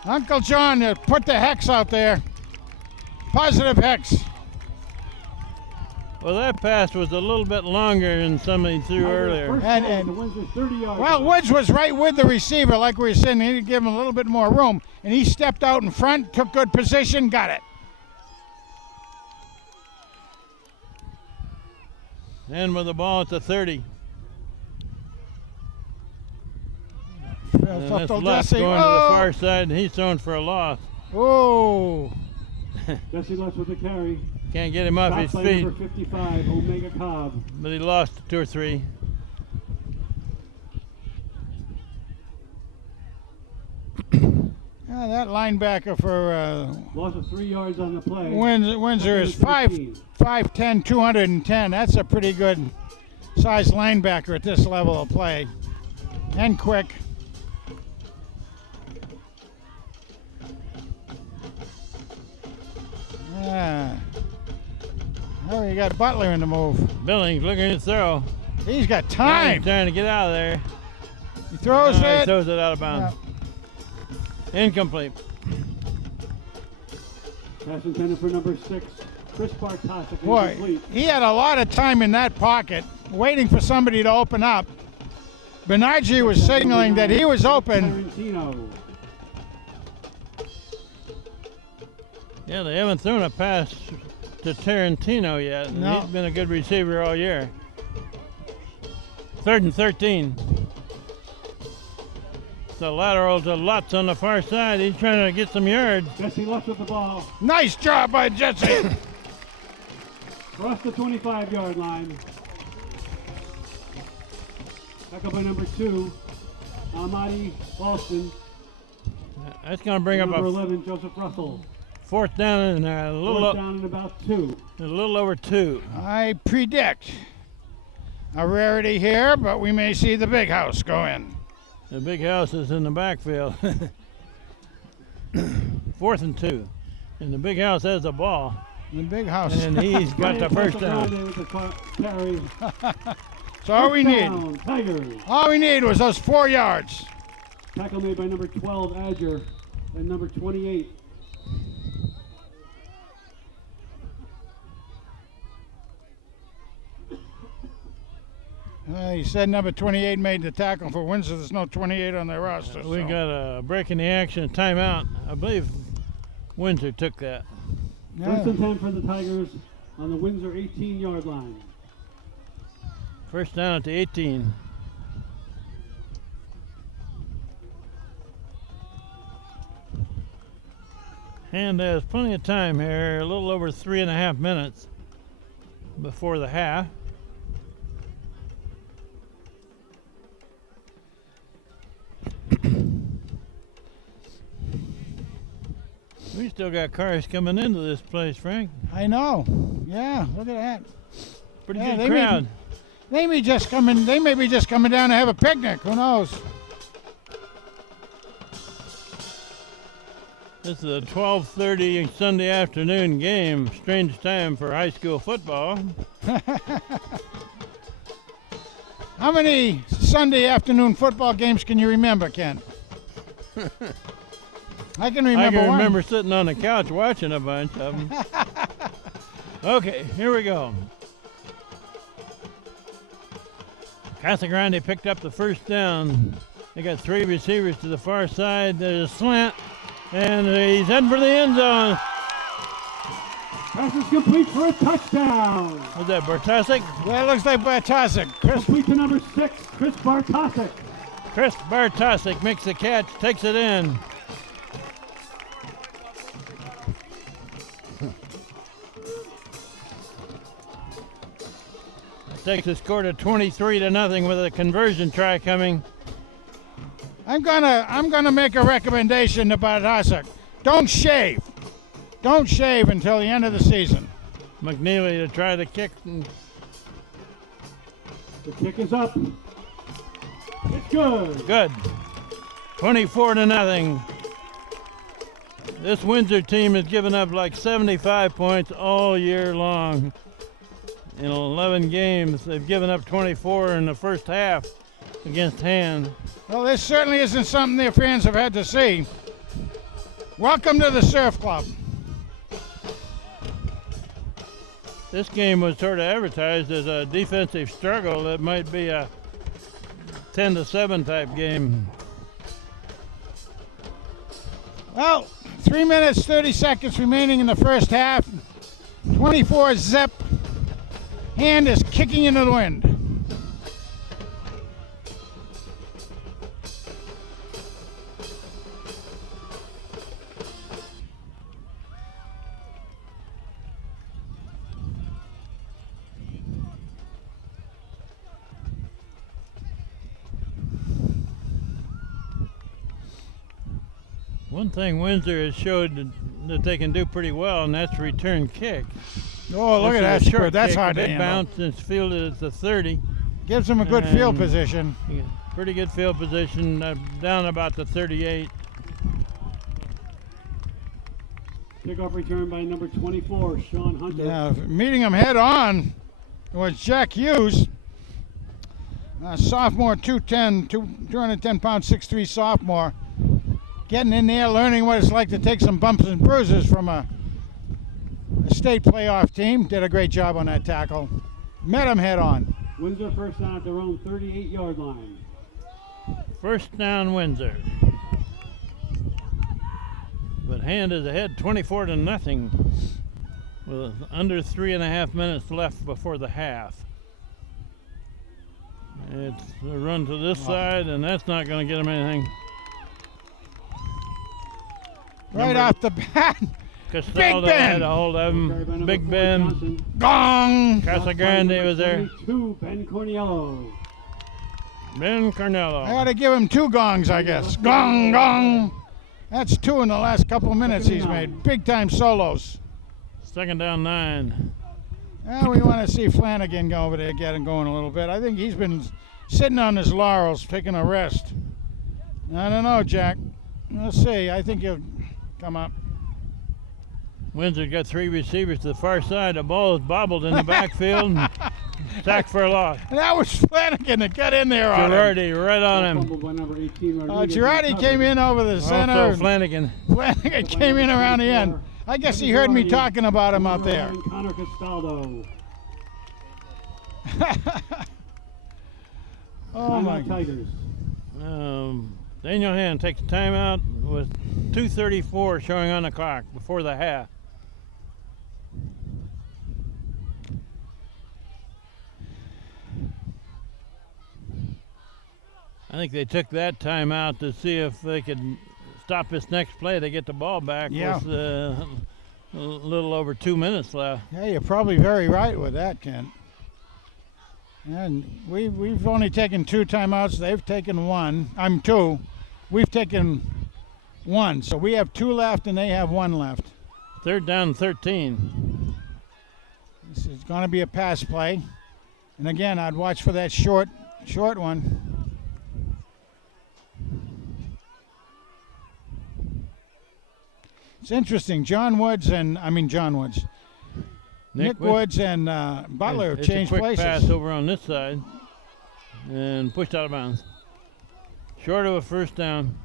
Uncle John put the hex out there. Positive hex. well, that pass was a little bit longer than somebody threw earlier. First And- down and- to Windsor's 30-yard Well, line. Woods was right with the receiver, like we were saying. He gave him a little bit more room, and he stepped out in front, took good position, got it. And with the ball at the 30. And that's Lutz going to the far side, and he's thrown for a loss. Oh. Jesse Lutz with the carry. Can't get him off his Stop by feet. number 55, Omega Cobb. But he lost 2 or 3. That linebacker for Loss of 3 yards on the play. Windsor is 13. 5'10", 210. That's a pretty good size linebacker at this level of play. And quick. Oh, you got Butler in the move. Billings looking to throw. He's got time. Trying to get out of there. He throws He it. throws it out of bounds. Incomplete. Pass intended for number 6, Chris Bartosik. Boy, Incomplete. he had a lot of time in that pocket, waiting for somebody to open up. Bernardi was signaling that he was open. Tarantino. Yeah, they haven't thrown a pass to Tarantino yet. And No. He's been a good receiver all year. 3rd and 13. The lateral to Lutz on the far side. He's trying to get some yards. Jesse Lutz with the ball. Nice job by Jesse. Across the 25-yard line. Back up by number 2, Ahmadi Alston. That's going to bring up Number a 11, Joseph Russell. 4th down and a Fourth down and about 2. little over 2. I predict a rarity here, but we may see the big house go in. The big house is in the backfield. 4th and 2. And the big house has the ball. The big house. And he's got the first down. With the carry. That's all we need. Down, Tigers. All we need was those 4 yards. Tackle made by number 12, Adger, and number 28. He said number 28 made the tackle for Windsor. There's no 28 on their roster. We so. got a break in the action, timeout. I believe Windsor took that. First and 10 for the Tigers on the Windsor 18-yard line. First down at the 18. And there's plenty of time here, a little over 3.5 minutes before the half. We still got cars coming into this place, Frank. I know. Yeah, look at that. Pretty Yeah, good they crowd. They may be just coming down to have a picnic. Who knows? This is a 12:30 Sunday afternoon game. Strange time for high school football. How many Sunday afternoon football games can you remember, Ken? I can remember I can one. remember sitting on the couch watching a bunch of them. Okay, here we go. Casagrande picked up the first down. They got 3 receivers to the far side. There's a slant, and he's heading for the end zone. Pass is complete for a touchdown. Was that Bartosik? That looks like Bartosik. Complete to number 6, Chris Bartosik. Chris Bartosik makes the catch, takes it in. Takes the score to 23-0 with a conversion try coming. I'm gonna make a recommendation to Bartosik. Don't shave. Don't shave until the end of the season. McNeely to try to kick. The kick is up. It's good. Good. 24-0. This Windsor team has given up like 75 points all year long. In 11 games, they've given up 24 in the first half against Han. Well, this certainly isn't something their fans have had to see. Welcome to the Surf Club. This game was sort of advertised as a defensive struggle that might be a 10-7 type game. Well, 3 minutes, 30 seconds remaining in the first half. 24 zip. Hand is kicking into the wind. One thing Windsor has showed that they can do pretty well, and that's return kick. Oh, look This at is that a short squirt. That's kick, hard a to big handle. bounce, and it's fielded at the 30. Gives him a good field And position. Pretty good field position, down about the 38. Kickoff return by number 24, Sean Hunter. Yeah, meeting him head on was Jack Hughes, sophomore, 210 pound, 6'3" sophomore. Getting in there, learning what it's like to take some bumps and bruises from a state playoff team. Did a great job on that tackle. Met him head on. Windsor first down at their own 38-yard line. First down, Windsor. But Hand is ahead 24-0 with under 3.5 minutes left before the half. It's a run to this side, and that's not going to get him anything. Right off the bat. Castaldo Ben! had a hold of Carry by him. number Big 4, Ben. Johnson. Gong! Casagrande was there. 22, Ben Corniello. Ben I Carnello. ought to give him 2 gongs, I guess. Gong, gong. That's 2 in the last couple of minutes he's made. Big time solos. Second down 9. Well, we want to see Flanagan go over there, get him going a little bit. I think he's been sitting on his laurels, taking a rest. I don't know, Jack. We'll see. I think he'll come up. Windsor got 3 receivers to the far side. The ball is bobbled in the backfield. Sack for a loss. And that was Flanagan that got in there on him. Girardi right on him. Fumbled by number 18, Rodriguez. Girardi came in over the center. Also and Flanagan. Flanagan came in around the end. I guess he heard me talking about him out there. Connor Castaldo. Oh my Timeout God. Tigers. Daniel Hand takes a timeout with 2:34 showing on the clock before the half. I think they took that timeout to see if they could stop this next play. They get the ball back Yeah. with a little over 2 minutes left. Yeah, you're probably very right with that, Kent. And we've only taken 2 timeouts. They've taken 1. I'm 2. We've taken 1. So we have 2 left and they have 1 left. Third down 13. This is going to be a pass play. And again, I'd watch for that short one. It's interesting. Nick Woods and Butler It's changed a quick places. pass over on this side and pushed out of bounds. Short of a first down.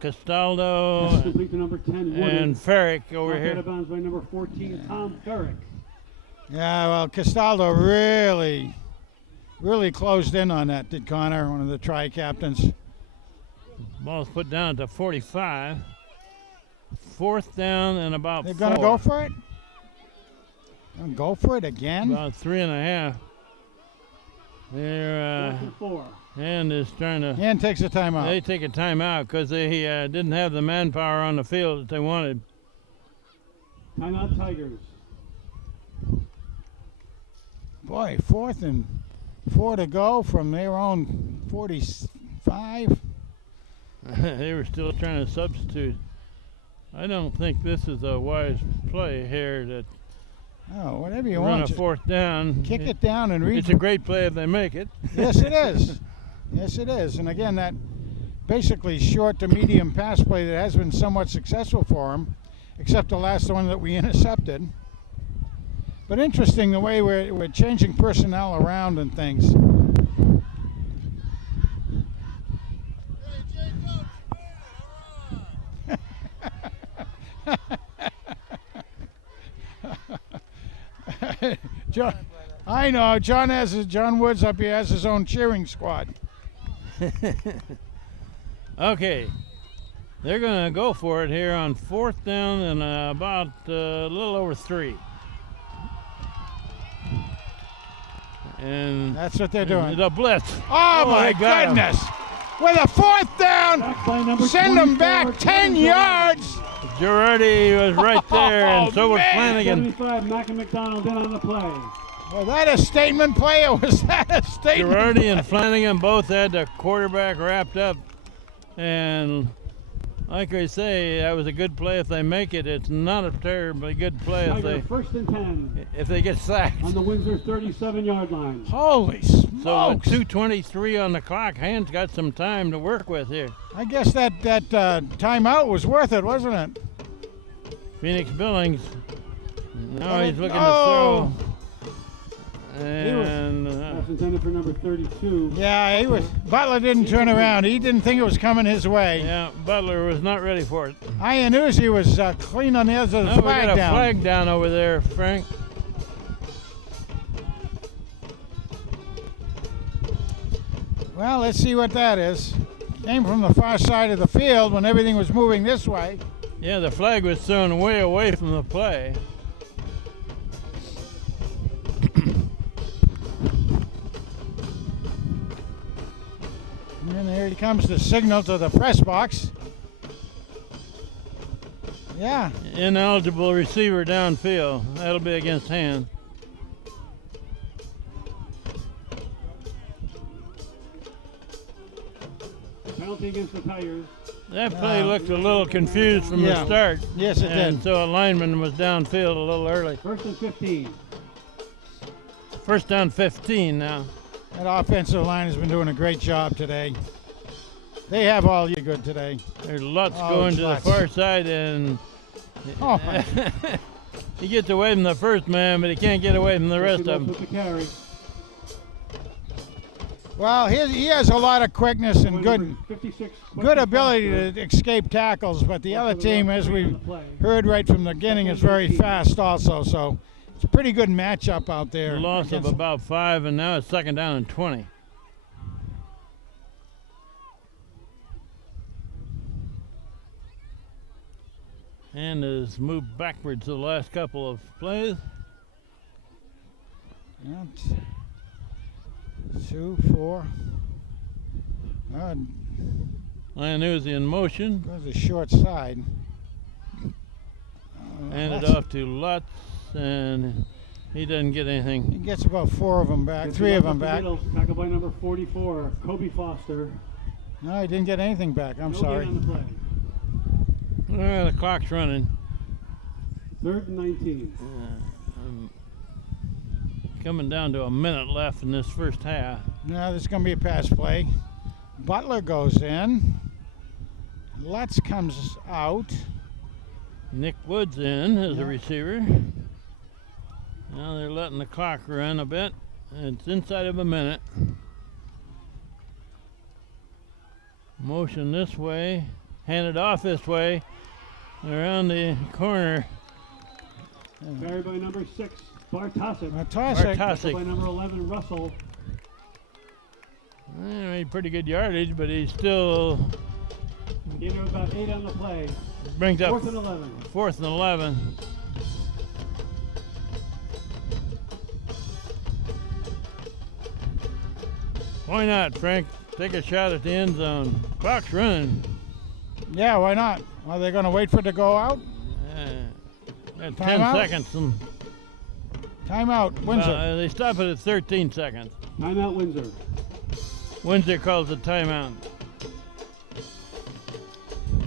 Pass Castaldo complete to number 10, Woodard. and Ferrick over Knocked out here. of bounds by number 14, Tom Ferrick. Yeah, well, Castaldo really closed in on that, did Connor, one of the tri-captains. Ball's put down at the 45. Fourth down and about They're 4. going to go for it? Gonna go for it again? About 3.5. Their 4th and 4. Hand is trying to. And takes a timeout. They take a timeout because they didn't have the manpower on the field that they wanted. Timeout Tigers. Boy, 4th and 4 to go from their own 45. They were still trying to substitute. I don't think this is a wise play here to Oh, whatever you run want. a fourth down. Kick it down and reach. It's a great play if they make it. Yes, it is. Yes, it is. And again, that basically short to medium pass play that has been somewhat successful for him, except the last one that we intercepted. But interesting the way we're changing personnel around and things. John, I know. John Woods up here has his own cheering squad. Okay. They're going to go for it here on fourth down and about a little over 3. And That's what they're doing. the blitz. Oh, my they got him. goodness. With a 4th down, Back by number send them 24, back 10 Kevin yards. Girardi was right there, and so was man. Flanagan. 75, Mack and McDonald in on the play. Was that a statement play or was that a statement Girardi play? and Flanagan both had the quarterback wrapped up. And like I say, that was a good play if they make it. It's not a terribly good play Tiger, 1st and 10 if they get sacked. on the Windsor 37-yard line. Holy So with smokes. 2:23 on the clock, Hand's got some time to work with here. I guess that timeout was worth it, wasn't it? Phoenix Billings. Now he's looking Oh. to throw. And Pass intended for number 32. Yeah, he was. Butler didn't turn around. He didn't think it was coming his way. yeah, Butler was not ready for it. Iannuzzi was clean on the other side of Oh, the we got flag a down. flag down over there, Frank. Well, let's see what that is. Came from the far side of the field when everything was moving this way. Yeah, the flag was thrown way away from the play. And here he comes to signal to the press box. Yeah, Ineligible receiver downfield. That'll be against Hand. Penalty against the Tigers. That play looked a little confused from the start. Yes, it and did. so a lineman was downfield a little early. 1st and 15. First down 15 now. that offensive line has been doing a great job today. They have all you good today. There's Lutz Oh, going to the Lutz. far side, and Oh, he gets away from the first man, but he can't get away from the rest of them. With the carry. well, he has a lot of quickness and good 56, good ability to escape tackles, but the other team, as we heard right from the beginning, is very fast also. So it's a pretty good matchup out there. A loss of against- about 5, and now it's second down and 20. And has moved backwards the last couple of plays. Yeah, 2, 4. Iannuzzi in motion. Goes the short side. Handed Lutz. off to Lutz, and he doesn't get He anything. gets about 4 of them back, 3 of them back. Tackled by number 44, Kobe Foster. No, he didn't get anything back. I'm No sorry. gain on the play. The clock's running. 3rd and 19. Coming down to a minute left in this first half. Now there's going to be a pass play. Butler goes in. Lutz comes out. Nick Woods in as Yeah. a receiver. Now they're letting the clock run a bit. It's inside of a minute. Motion this way. Handed off this way. Around the corner. Carried by number 6, Bartosik. Tarsic. Tackled by number 11, Russell. Made pretty good yardage, but he still Gain of about 8 on the play. brings up 4th and 11. 4th and 11. Why not, Frank? Take a shot at the end zone. Clock's running. Yeah, why not? Are they going to wait for it to go out? At 10 Timeout? seconds. And, Timeout, Windsor. they stop it at 13 seconds. Timeout Windsor. Windsor calls a timeout.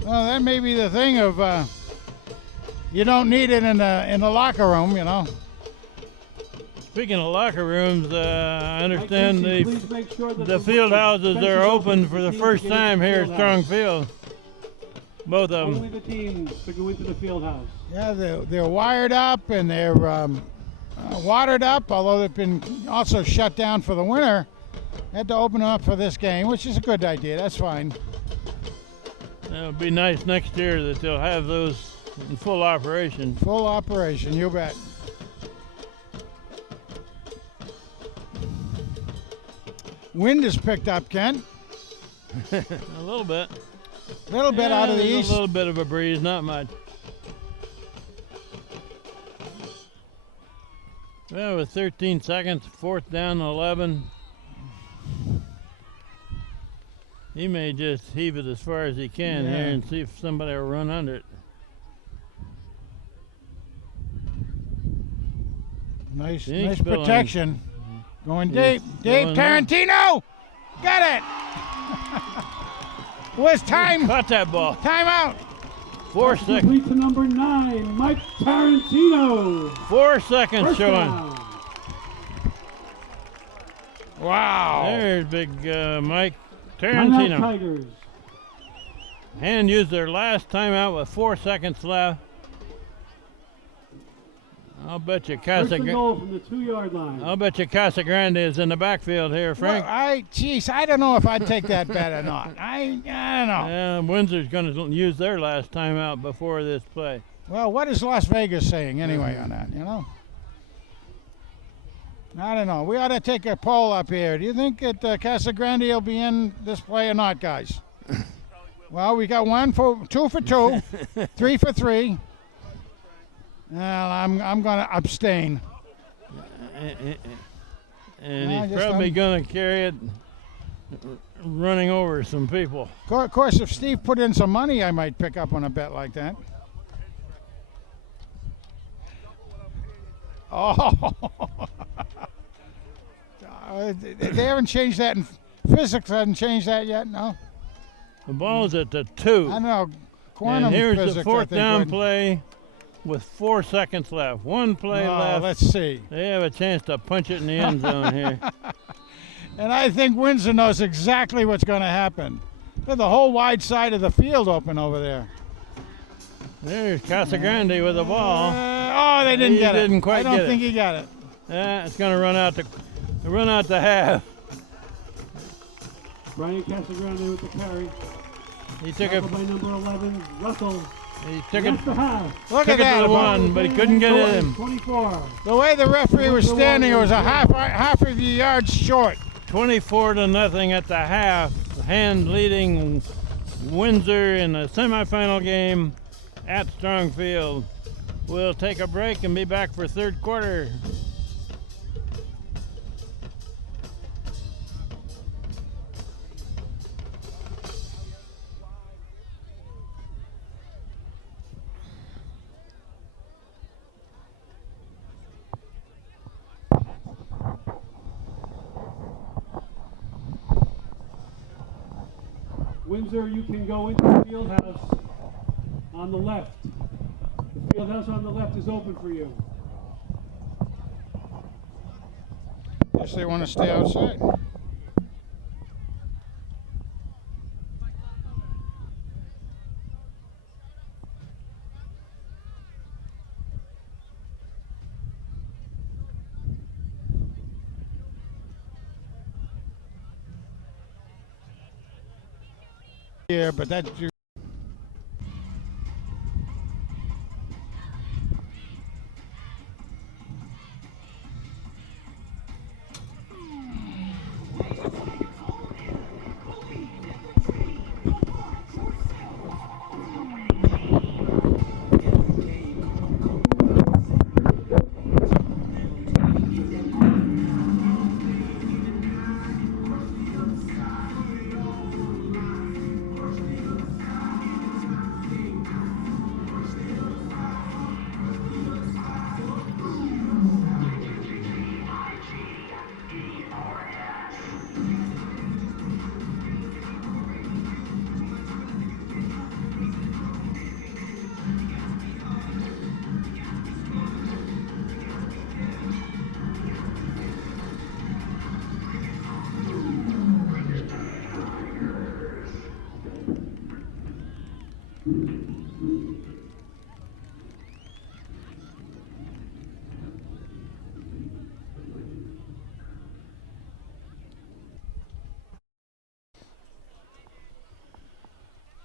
Well, that may be the thing of you don't need it in the locker room, you know. Speaking of locker rooms, I understand Mike Casey, please make sure that the field houses bench are is open for the teams first to get into time the here at field Strong house. Field. Both of Only them. the teams to go into the field house. Yeah, they're wired up and they're watered up, although they've been also shut down for the winter. Had to open them up for this game, which is a good idea. That's fine. It'll be nice next year that they'll have those in full operation. Full operation, you bet. Wind is picked up, Kent. A little bit. A little bit out of the There's east. A little bit of a breeze, not much. Well, with 13 seconds, 4th down, 11. He may just heave it as far as he can Yeah. here and see if somebody will run under it. Nice Thanks, Bill protection. Going He's deep. Dave going up. Tarantino. Got it. Was time. Caught that ball. Timeout. 4 seconds. Complete to number 9, Mike Tarantino. 4 seconds First showing. down. Wow. There's big Mike Timeout Tarantino. Tigers. And used their last timeout with 4 seconds left. I'll bet you First and Casa. goal from the 2-yard line. I'll bet you Casa Grande is in the backfield here, Frank. Well, I don't know if I'd take that bet or not. I don't know. Yeah, Windsor's going to use their last timeout before this play. Well, what is Las Vegas saying anyway on that, you know? I don't know. We ought to take a poll up here. Do you think that Casa Grande will be in this play or not, guys? Well, we got 2 for 2, 3 for 3. Well, I'm going to abstain. And I he's just probably don't- going to carry it running over some people. Of course, if Steve put in some money, I might pick up on a bet like that. Oh. They haven't changed that, and physics hasn't changed that yet, no? The ball's at the 2. I don't know. Quantum And here's physics, the I 4th think, down would- play with 4 seconds left. One play Oh, left. let's see. They have a chance to punch it in the end zone here. And I think Windsor knows exactly what's going to happen. Look at the whole wide side of the field open over there. There's Casagrande with the ball. They didn't He get it. didn't quite I don't get it. think he got it. It's going to run out to half. Brian Casagrande with the carry. He took it. Tackled by number 11, Russell. He took it. Left the half. Look Took at it to that. the one, but he couldn't get it in. 24. The way the referee was standing, it was a half of the yards short. 24-0 at the half. Hand leading Windsor in the semifinal game at Strong Field. We'll take a break and be back for third quarter. Windsor, you can go into the field house on the left. The field house on the left is open for you. Guess they want to stay outside. Yeah, but that's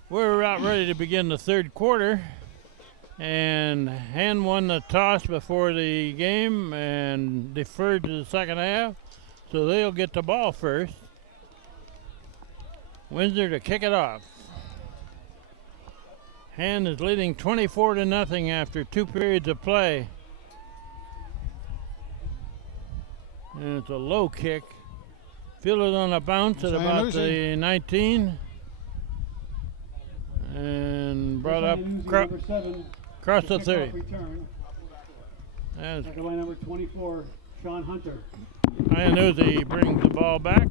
We're about ready to begin the third quarter, and Hand won the toss before the game and deferred to the second half, so they'll get the ball first. Windsor to kick it off. Hand is leading 24-0 after 2 periods of play. And it's a low kick. Fielded on a bounce at about the 19. And brought up number 7. across the Kickoff 30. Return. As Tackle by number 24, Sean Hunter. Iannuzzi brings the ball back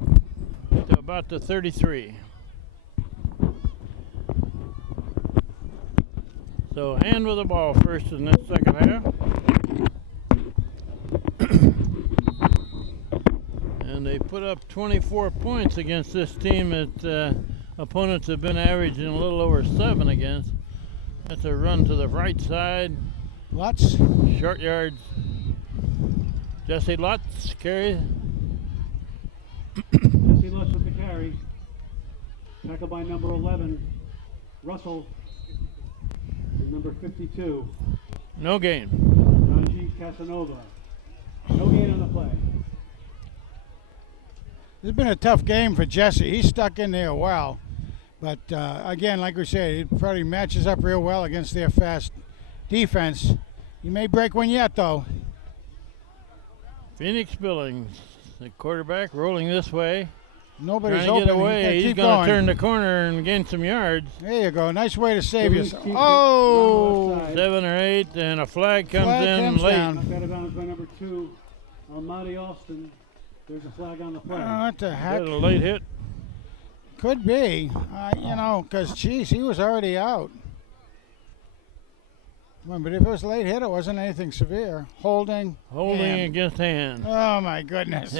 to about the 33. So Hand with the ball first in this second half. And they put up 24 points against this team that opponents have been averaging a little over 7 against. That's a run to the right side. Lutz. Short yards. Jesse Lutz carries. Jesse Lutz with the carry. Tackle by number 11, Russell. And number 52, No gain. Ranji Casanova. No gain on the play. This has been a tough game for Jesse. He's stuck in there well. But again, like we said, he probably matches up real well against their fast defense. He may break one yet, though. Phoenix Billings, the quarterback, rolling this way. Nobody's Trying to open. get away. He's Keep going to going. turn the corner and gain some yards. There you go. Nice way to save Billings yourself. keeps it Oh! on the left side. 7 or 8, and a flag comes Flag in comes late. down. Knocked out of bounds by number 2, Almighty Austin. There's a flag on the play. What the heck? That's a late hit. Could be. You know, because, geez, he was already out. Come on, but if it was a late hit, it wasn't anything severe. Holding. Holding Hand. against Hand. Oh, my goodness.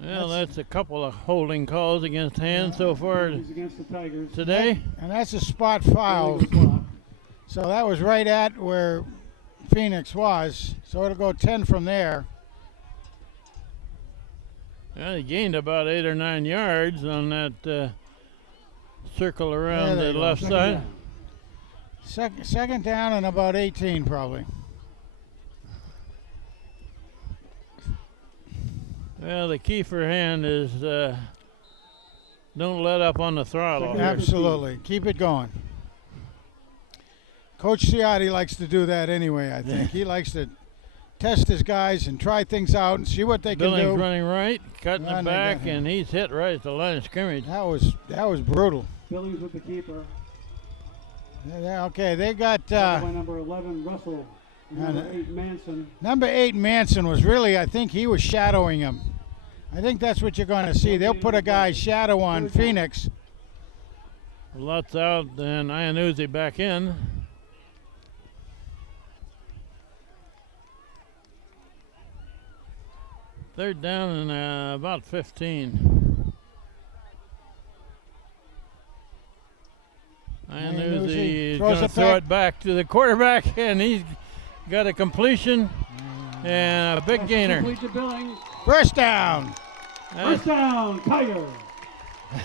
Well, that's a couple of holding calls against Hand so far He's against the Tigers. today. And that's a spot foul. Billings block. So that was right at where Phoenix was. So it'll go 10 from there. Well, he gained about 8 or 9 yards on that circle around There the they go. left Second side. down. Second down and about 18 probably. Well, the key for Hand is don't let up on the throttle. Second. Absolutely. Keep it going. Coach Ciotti likes to do that anyway, I think. He likes to test his guys and try things out and see what they can Billings do. running right, cutting And it they got back, him. and he's hit right at the line of scrimmage. That was brutal. Billings with the keeper. Okay, they got Tackle by number 11, Russell. And and, number 8, Manson. number 8 Manson was really, I think he was shadowing him. I think that's what you're going to see. They'll put a guy shadow on Phoenix. Lutz out, and Iannuzzi back in. Third down and about 15. Iannuzzi is throws going to it throw back. it back to the quarterback, and he's got a completion and a big Pass gainer. complete to Billings. First down. First down, Tiger.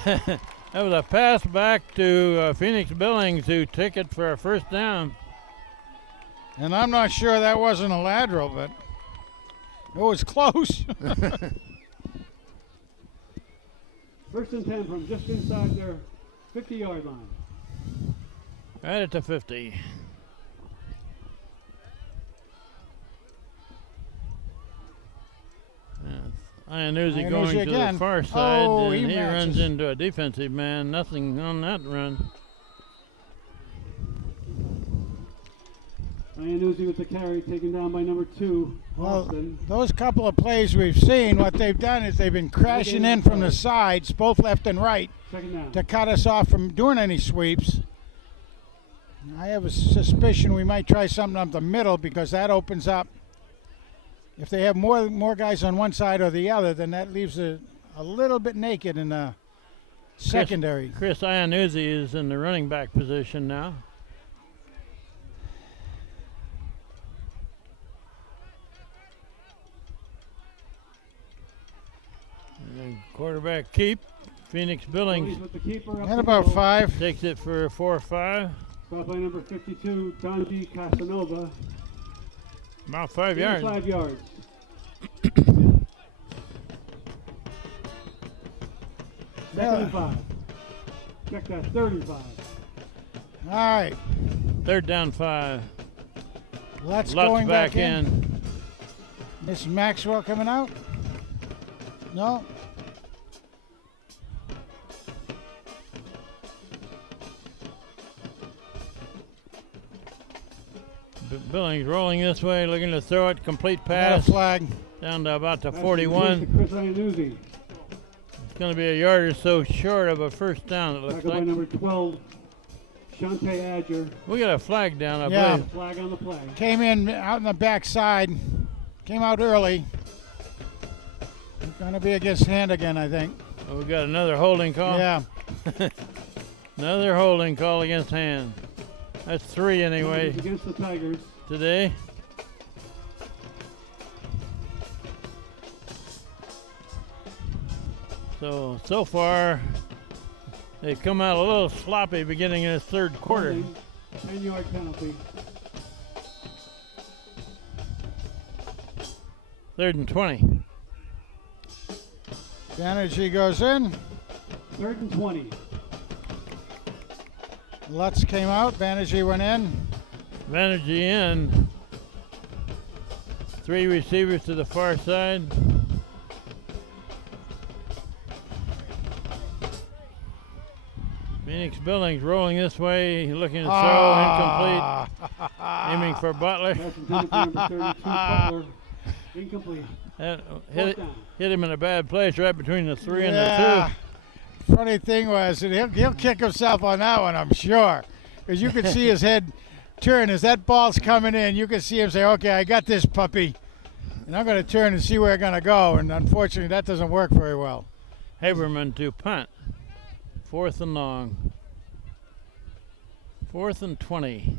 That was a pass back to Phoenix Billings, who took it for a first down. And I'm not sure that wasn't a lateral, but it was close. First and 10 from just inside their 50-yard line. Right at the 50. Iannuzzi going Iannuzzi to again. the far side, Oh, and he he runs matches. into a defensive man. Nothing on that run. Iannuzzi with the carry, taken down by number 2, Well, Austin. those couple of plays we've seen, what they've done is they've been crashing in from the sides, both left and right, Second down. to cut us off from doing any sweeps. I have a suspicion we might try something up the middle because that opens up. If they have more guys on one side or the other, then that leaves a little bit naked in the secondary. Chris Iannuzzi is in the running back position now. And quarterback keep. Phoenix Billings Billings with the keeper up And the about middle. 5. takes it for a 4-5. Stop by number 52, Donji Casanova. About 5 yards. 5 yards. Second and 5. Check that, third and 5. All right, Third down 5. Lutz Lutz going back back in. Miss Maxwell coming out? No? Billings rolling this way, looking to throw it. Complete Got a pass flag. down to about the Pass 41. to Chris Iannuzzi. It's going to be a yard or so short of a first down, it looks Tackled by like. number 12, Shante Adger. We got a flag down, I Yeah. believe. Flag on the play. Came in out on the backside. Came out early. Going to be against hand again, I think. Oh, we got another holding call. Yeah. Another holding call against hand. That's 3 anyway Against the Tigers. today. So far, they come out a little sloppy beginning in the third quarter. Holding, 10-yard penalty. 3rd and 20. Banerjee goes in. 3rd and 20. Lutz came out. Banerjee went in. Banerjee in. 3 receivers to the far side. Phoenix Billings rolling this way, looking to throw, incomplete. Aiming for Butler. Pass intended for number 32, Butler. Incomplete. That Fourth down. hit him in a bad place right between the 3 and Yeah. the Funny thing was, and he'll kick himself on that one, I'm sure. Because you could see his head turn as that ball's coming in. You could see him say, okay, I got this puppy. And I'm going to turn and see where I'm going to go. And unfortunately, that doesn't work very well. 2. Haberman to punt. 4th and long. 4th and 20.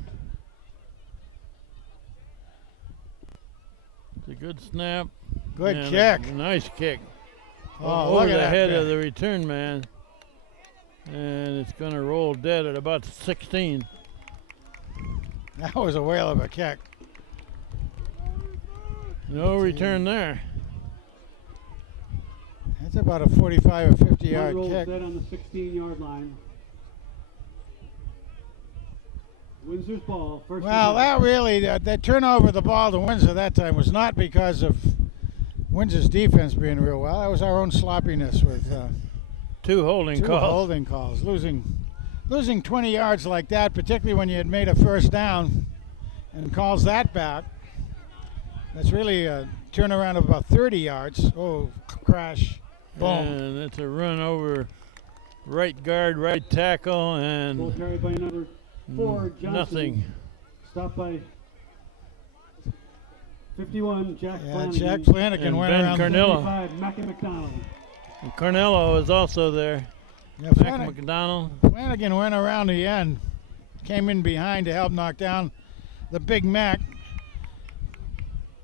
It's a good snap. Good and kick. A nice kick. Oh, Over look at the that head kick. of the return man. And it's going to roll dead at about 16. That was a whale of a kick. No return there. That's about a 45 or 50 One yard rolls kick. dead on the 16-yard line. Windsor's ball. First Well, and 10. that really, that turnover of the ball to Windsor that time was not because of Windsor's defense being real well. That was our own sloppiness with 2 holding two calls. holding calls. Losing 20 yards like that, particularly when you had made a first down and calls that back. That's really a turnaround of about 30 yards. Oh, crash. Boom. And it's a run over right guard, right tackle, Ball and carried by number 4, Johnson. nothing. Stopped by 51, Jack Yeah, Flanagan. Jack Flanagan And went Ben around. Cornell. 75, Mackie McDonald. And Cornello is also there. Yeah, Mac McDonald. Flanagan went around the end, came in behind to help knock down the Big Mac.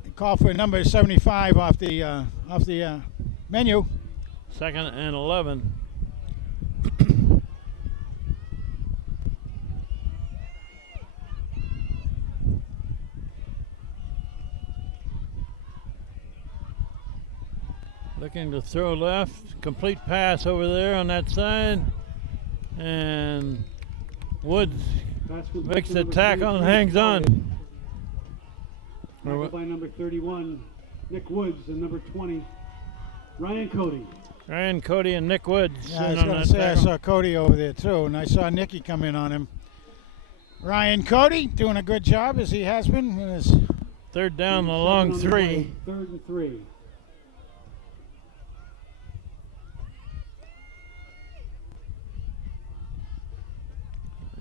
He called for number 75 off the menu. 2nd and 11. Looking to throw left. Complete pass over there on that side. And Woods Pass complete makes to the number tackle and 33, hangs on. Tackled by number 31, Nick Woods, and number 20, Ryan Cody. Ryan Cody and Nick Woods. Yeah, I in was on going that to say I tackle. saw Cody over there too, and I saw Nicky come in on him. Ryan Cody doing a good job as he has been. In his 3rd down, the 37 long on the 3. play, 3rd and 3.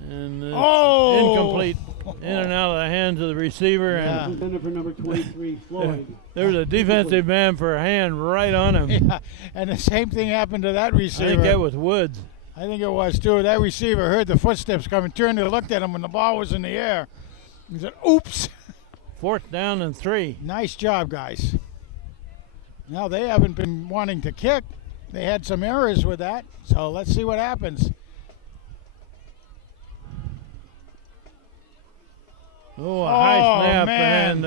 And it's Oh! incomplete. In and out of the hands of the receiver. Yeah. And Intended for number 23, Floyd. there was a defensive man for a hand right on him. yeah, and the same thing happened to that I receiver. think that was Woods. I think it was too. That receiver heard the footsteps coming, turned and looked at him when the ball was in the air. He said, "Oops." 4th down and 3. Nice job, guys. Now they haven't been wanting to kick. They had some errors with that. So let's see what happens. Oh, a high snap. man.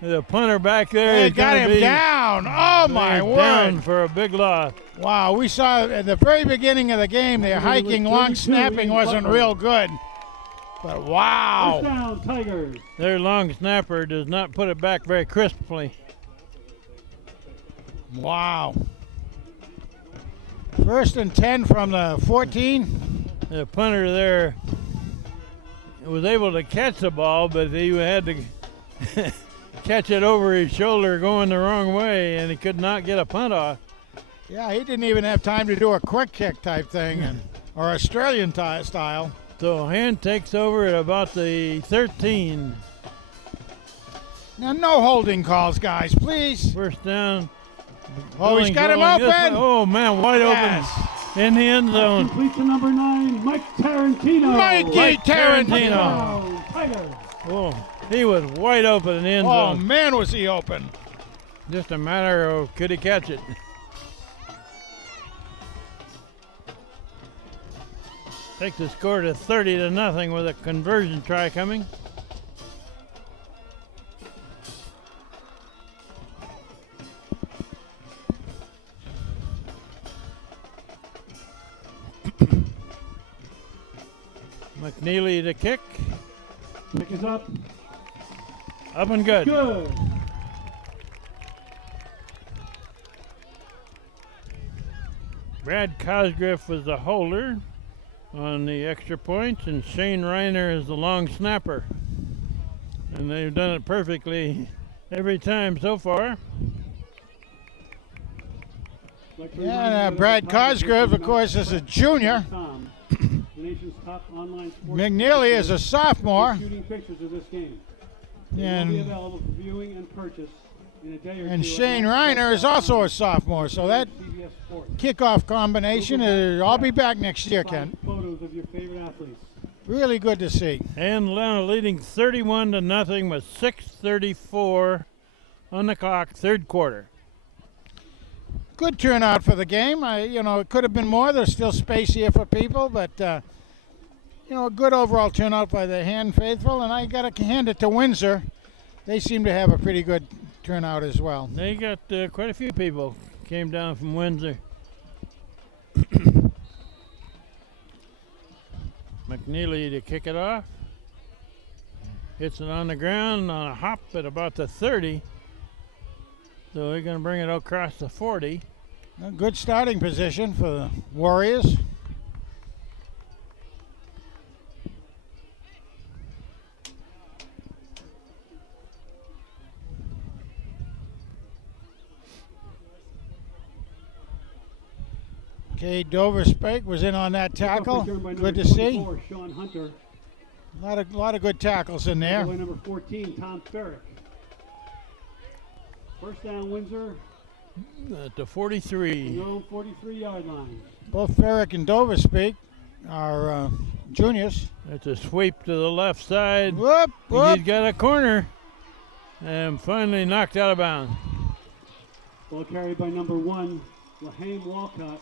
And the punter back there They is got going to him be down. Oh my he's word. down for a big loss. Wow, we saw at the very beginning of the game their Number hiking, 32, long snapping Ian wasn't Butler. real good. But First wow. down, Tigers. Their long snapper does not put it back very crisply. Wow. 1st and 10 from the 14. The punter there was able to catch the ball, but he had to catch it over his shoulder going the wrong way, and he could not get a punt off. Yeah, he didn't even have time to do a quick kick type thing, or Australian style. So Hand takes over at about the 13. Now, no holding calls, guys, please. First down. Oh, he's got him Going this open. way. Oh, man, wide Yes. open in the end zone. Complete to number 9, Mike Tarantino. Mikey Tarantino. Touchdown, Tigers. Oh, he was wide open in the end Oh, zone. man, was he open. Just a matter of could he catch it. Takes the score to 30-0 with a conversion try coming. McNeely to kick. Kick is up. Up and good. Good. Brad Cosgriff was the holder on the extra points, and Shane Reiner is the long snapper. And they've done it perfectly every time so far. Yeah, Brad Cosgrove, of course, is a junior. The nation's top online sports McNeely is a sophomore. shooting pictures of this game. They will be And, available for viewing and purchase in a day or and two. Shane Reiner is also a sophomore. So that CBS Sports. kickoff combination, I'll be back next year, Ken. Photos of your favorite athletes. Really good to see. And now leading 31-0 with 6:34 on the clock, third quarter. Good turnout for the game. It could have been more. There's still space here for people, but a good overall turnout by the Hand faithful. And I got to hand it to Windsor. They seem to have a pretty good turnout as well. They got quite a few people came down from Windsor. McNeely to kick it off. Hits it on the ground on a hop at about the 30. So they're going to bring it across the 40. A good starting position for the Warriors. Okay, Dover Spake was in on that tackle. Return by Good number to see. 24, Sean Hunter. A lot of good tackles in there. By number 14, Tom Ferrick. First down, Windsor. At the 43. Their own 43-yard line. Both Ferrick and Dover Spake are juniors. It's a sweep to the left side. Whoop, whoop. He's got a corner. And finally knocked out of bounds. Ball carried by number 1, Lahane Walcott.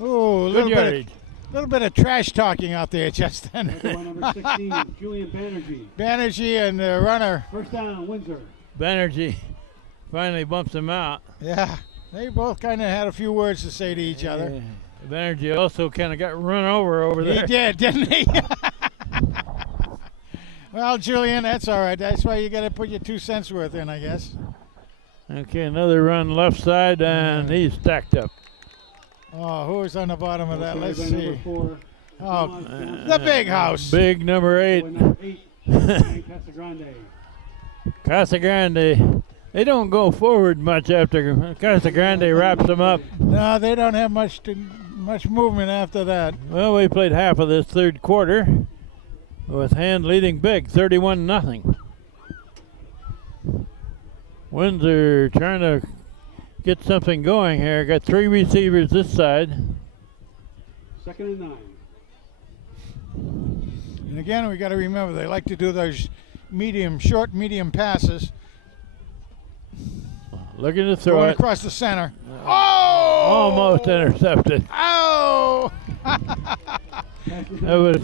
Ooh, a Good little yardage. bit of trash talking out there just then. By number 16, Julian Banerjee. Banerjee and the runner. First down, Windsor. Banerjee finally bumps him out. Yeah, they both kind of had a few words to say to each other. Banerjee also kind of got run over there. He did, didn't he? Well, Julian, that's all right. That's why you got to put your 2 cents worth in, I guess. Okay, another run left side, and he's stacked up. Oh, who was on the bottom of that? Let's see. Number 4, Oh, the big house. Big number 8. by number 8, Ryan Casagrande. Casagrande. They don't go forward much after Casagrande wraps them up. No, they don't have much movement after that. Well, we played half of this third quarter with Hand leading big, 31-0. Windsor trying to get something going here. Got 3 receivers this side. Second and 9. And again, we got to remember they like to do those short, medium passes. Looking to throw Going it. across the center. Oh! Almost intercepted. Oh! That was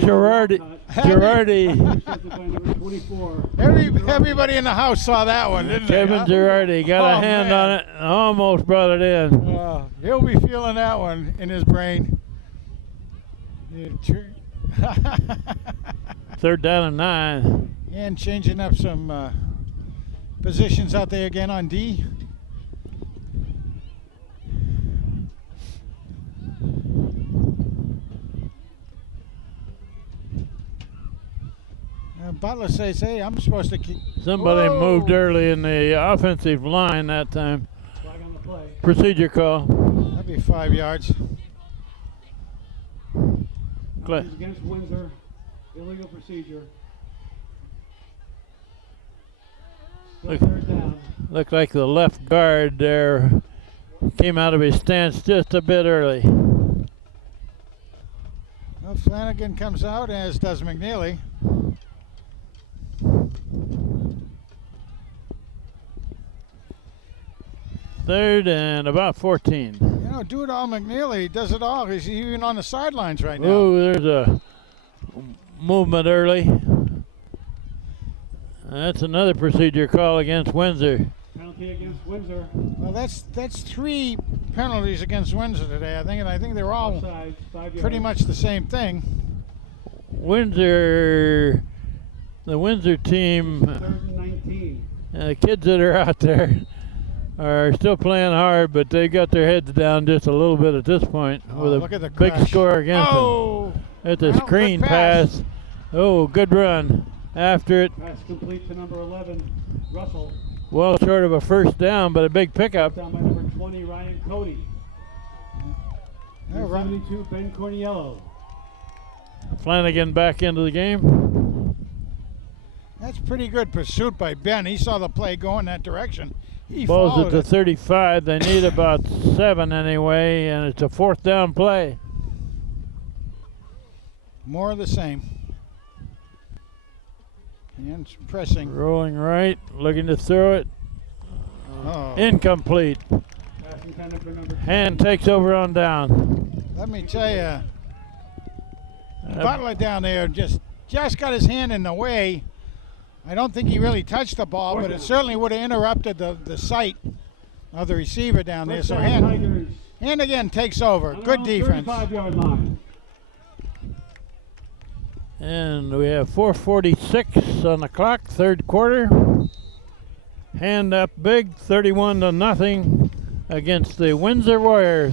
Girardi. Intercepted by number 24. Everybody in the house saw that one, didn't they? Kevin huh? Girardi got a Oh, hand man. on it. Almost brought it in. He'll be feeling that one in his brain. Third down and 9. And changing up some positions out there again on D. Butler says, hey, I'm supposed to keep. Somebody Whoa. moved early in the offensive line that time. Flag on the play. Procedure call. That'd be 5 yards. Penalties against Windsor. Illegal procedure. Still Look. third down. Looked like the left guard there came out of his stance just a bit early. Well, Flanagan comes out, as does McNeely. Third and about 14. You know, do it all McNeely. Does it all. He's even on the sidelines right now. Oh, there's a movement early. That's another procedure call against Windsor. Penalty against Windsor. Well, that's 3 penalties against Windsor today, I think, and I think they're all Offside, 5 yards. pretty much the same thing. Windsor, the Windsor team, Third and 19. the kids that are out there are still playing hard, but they got their heads down just a little bit at this point with look a at the big crash. score against them. Oh! It's a Well, screen good pass. pass. Oh, good run after it. Pass complete to number 11, Russell. Well short of a first down, but a big pickup. Down by number 20, Ryan Cody. Yeah, right. 72, Ben Corniello. Flanagan back into the game. That's pretty good pursuit by Ben. He saw the play going that direction. He Ball's followed at the it. 35. They need about 7 anyway, and it's a 4th down play. More of the same. And it's pressing. Rolling right, looking to throw it. Oh. Incomplete. Pass intended for number 10. Hand takes over on down. Let me tell you, Butler down there just got his hand in the way. I don't think he really touched the ball, but it certainly would have interrupted the sight of the receiver down there. First So down, Tigers. hand again takes over. On Good their own defense. 35-yard line. And we have 4:46 on the clock, third quarter. Hand up big, 31-0 against the Windsor Warriors.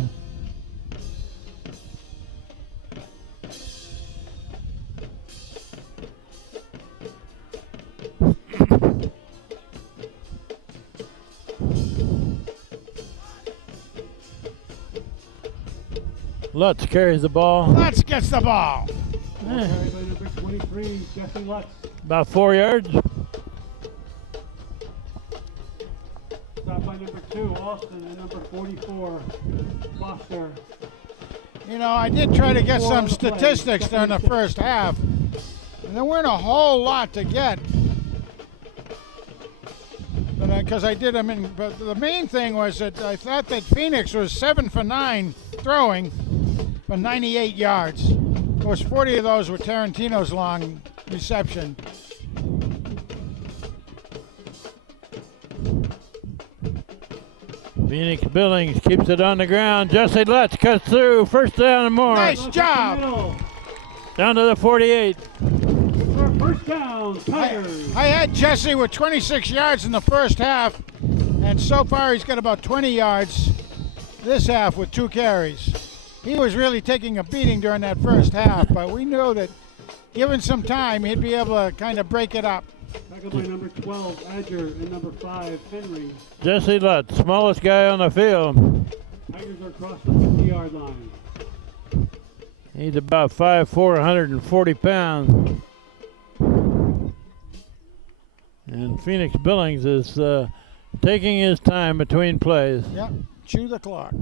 Lutz carries the ball. Lutz gets the ball. Carried by number 23, Jesse Lutz. About 4 yards. Stopped by number 2, Austin, and number 44, Foster. You know, I did try to get Four some on the play. statistics during the first half. And there weren't a whole lot to get. Because I did them in, but the main thing was that I thought that Phoenix was 7 for 9 throwing for 98 yards. Of course, 40 of those were Tarantino's long reception. Phoenix Billings keeps it on the ground. Jesse Lutz cuts through. First down and more. Nice Lutz up job. the middle. Down to the 48. For first down, Tigers. I had Jesse with 26 yards in the first half, and so far he's got about 20 yards this half with 2 carries. He was really taking a beating during that first half, but we knew that given some time, he'd be able to kind of break it up. Tackled by number 12, Adger, and number 5, Henry. Jesse Lutz, smallest guy on the field. Tigers are across the 50-yard line. He's about 5'4", 140 pounds. And Phoenix Billings is taking his time between plays. Yep, chew the clock.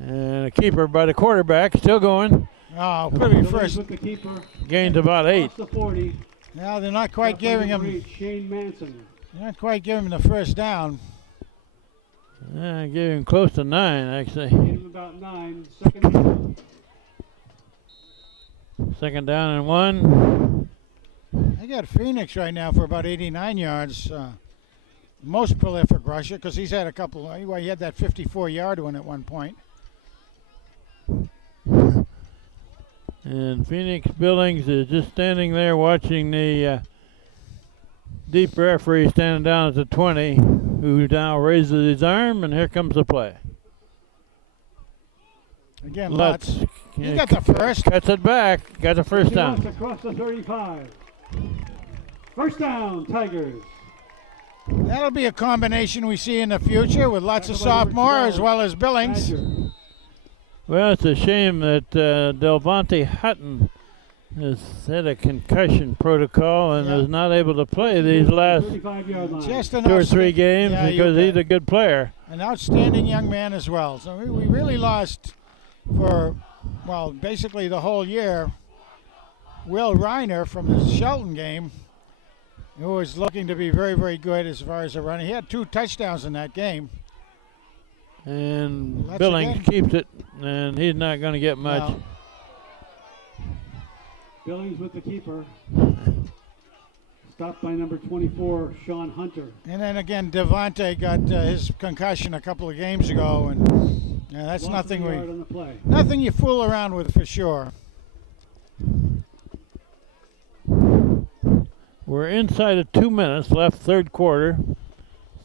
And a keeper by the quarterback, still going. Oh, could be Billings first. with the keeper. Gains about 8. Across the 40. Yeah, they're not quite Stopped by giving number him. 8, Shane Manson. They're not quite giving him the first down. Gave him close to 9, actually. Gave him about 9. Second down. Second down and 1. They got Phoenix right now for about 89 yards. Most prolific rusher because he's had a couple. Well, he had that 54-yard one at one point. And Phoenix Billings is just standing there watching the deep referee standing down at the 20, who now raises his arm, and here comes the play. Again, Lutz. Lutz. He got the first. Cuts it back. Got the first He wants down. across the 35. First down, Tigers. That'll be a combination we see in the future with lots of sophomore as well as Billings. Badger. Well, it's a shame that Delvante Hutton has had a concussion protocol and Yeah. is not able to play these last 35-yard line. Just an 2 or 3 games yeah, you because he's bet. a good player. An outstanding young man as well. So we really lost for, well, basically the whole year, Will Reiner from the Shelton game, who was looking to be very, very good as far as a runner. He had 2 touchdowns in that game. And That's Billings again. keeps it, and he's not going to get much. No. Billings with the keeper. Stopped by number 24, Sean Hunter. And then again, Devontae got his concussion a couple of games ago, and that's Lost nothing a yard on the play. nothing you fool around with for sure. We're inside of 2 minutes left, third quarter.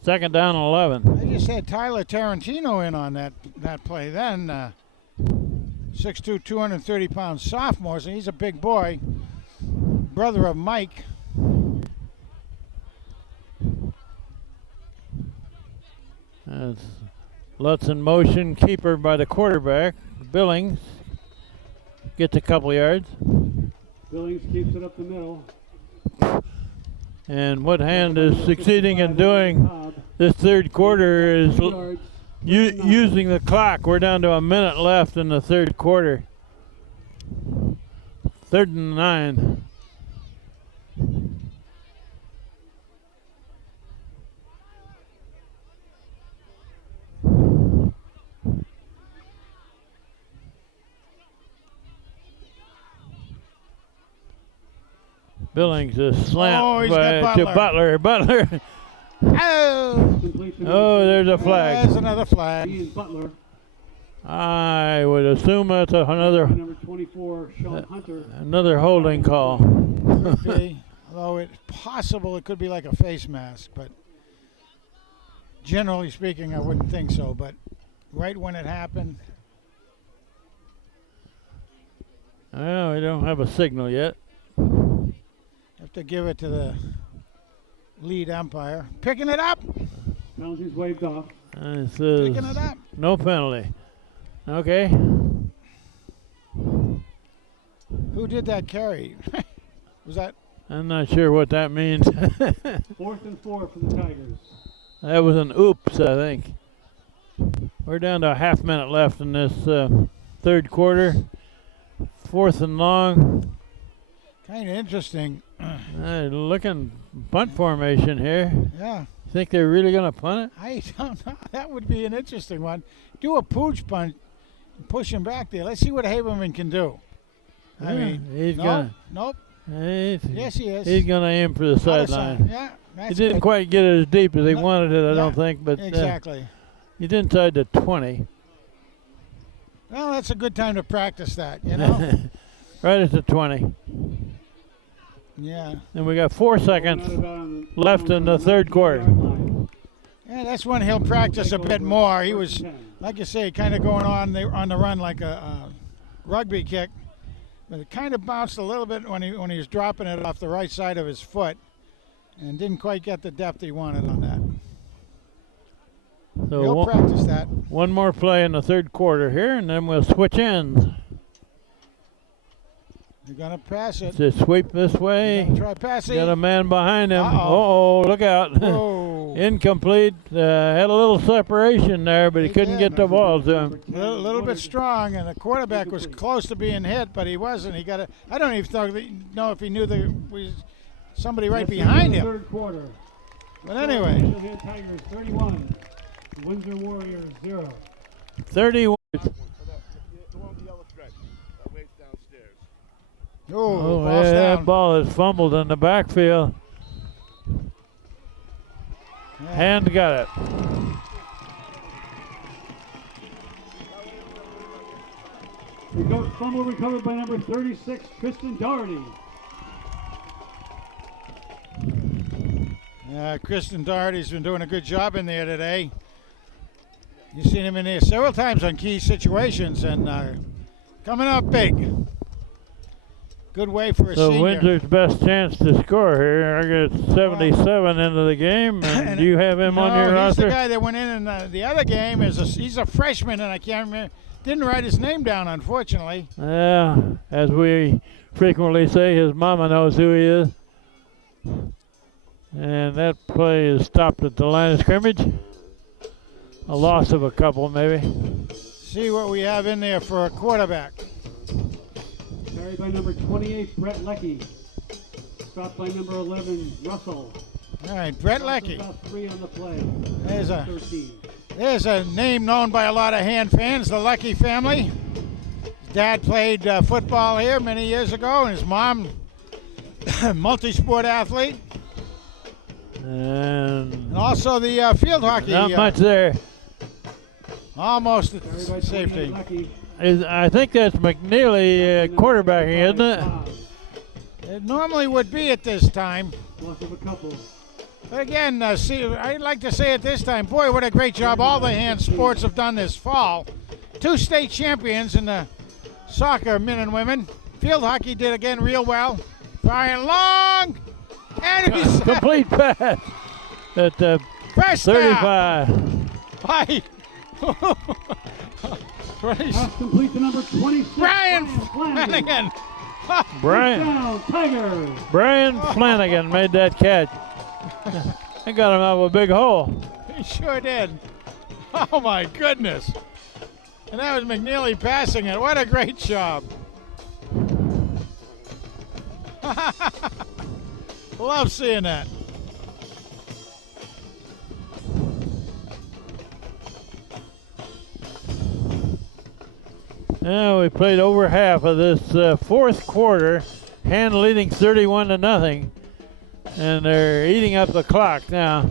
Second down, 11. I just had Tyler Tarantino in on that play then. 6'2", 230-pound sophomore, so he's a big boy. Brother of Mike. That's Lutz in motion, keeper by the quarterback. Billings gets a couple yards. Billings keeps it up the middle. And what Hand is succeeding in doing Cobb. this third quarter is 2 yards. using the clock. We're down to a minute left in the third quarter. 3rd and 9. Billings is Oh, slant he's got to Butler. Butler. Oh, Complete to Oh, there's a flag. there's another flag. Ian Butler. I would assume that's By another number 24, Sean Hunter. holding call. Could be, although it's possible it could be like a face mask, but generally speaking, I wouldn't think so. But right when it happened, Well, we don't have a signal yet. have to give it to the lead umpire. Picking it up, Penalties waved off. It says picking it up. no penalty. Okay. Who did that carry? Was that? I'm not sure what that means. 4th and 4 for the Tigers. That was an oops, I think. We're down to a half minute left in this third quarter. 4th and long. Kind of interesting. Looking punt formation here. Yeah, Think they're really going to punt it? I don't know. That would be an interesting one. Do a pooch punt, push him back there. Let's see what Haberman can do. I Yeah, mean, he's no, gonna. nope. He's, Yes, he is. he's going to aim for the Other sideline. side. Yeah, He that's didn't good. quite get it as deep as he No, wanted it, I yeah, don't think, but Exactly. he's inside the 20. Well, that's a good time to practice that, you know? Right at the 20. Yeah. And we got 4 seconds left in the third quarter. Yeah, that's when he'll practice a bit more. He was, like you say, kind of going on the run like a rugby kick. But it kind of bounced a little bit when he was dropping it off the right side of his foot and didn't quite get the depth he wanted on that. So He'll practice that. one more play in the third quarter here, and then we'll switch ends. You're going to pass it. To sweep this You're way. gonna try passing. Got a man behind him. Uh-oh. Uh-oh, look out. Whoa. Incomplete. Had a little separation there, but he He little did. get the ball to him. A little bit strong, and the quarterback was close to being hit, but he wasn't. He got a. I don't even know if he knew there was somebody right behind him. Third quarter. But anyway, Hand Tigers 31. Windsor Warriors 0. 31. The one with the yellow stripe that waits downstairs. oh, Oh, ball's yeah, down. that ball is fumbled in the backfield. Yeah. Hand got it. Fumble recovered by number 36, Kristen Doherty. Kristen Doherty's been doing a good job in there today. You've seen him in there several times on key situations and coming up big. Good way for a So senior. Windsor's best chance to score here. I got 77 into the game, and do you have him on your he's roster? the guy that went in the other game. He's a freshman, and I can't remember. Didn't write his name down, unfortunately. Yeah, as we frequently say, his mama knows who he is. And that play is stopped at the line of scrimmage. A loss of a couple, maybe. See what we have in there for a quarterback. Carried by number 28, Brett Leckie. Stopped by number 11, Russell. All right, Brett Leckie. About 3 on the play. There's a name known by a lot of hand fans, the Leckie family. His dad played football here many years ago, and his mom, multi-sport athlete. And also the field hockey. Not much there. Almost at Carried by safety. 28, Leckie. I think that's McNeely quarterbacking, isn't it? It normally would be at this time. Loss of a couple. But again, I'd like to say at this time, boy, what a great job all the hand sports have done this fall. 2 state champions in the soccer, men and women. Field hockey did again real well. Firing long, and he's Complete pass at the first down. 35. By Pass complete to number 26. Brian Flanagan. Flanagan. Down, Tigers. Brian Flanagan made that catch. I got him out of a big hole. He sure did. Oh my goodness. And that was McNeely passing it. What a great job. Love seeing that. Yeah, we played over half of this fourth quarter. Hand leading 31-0. And they're eating up the clock now.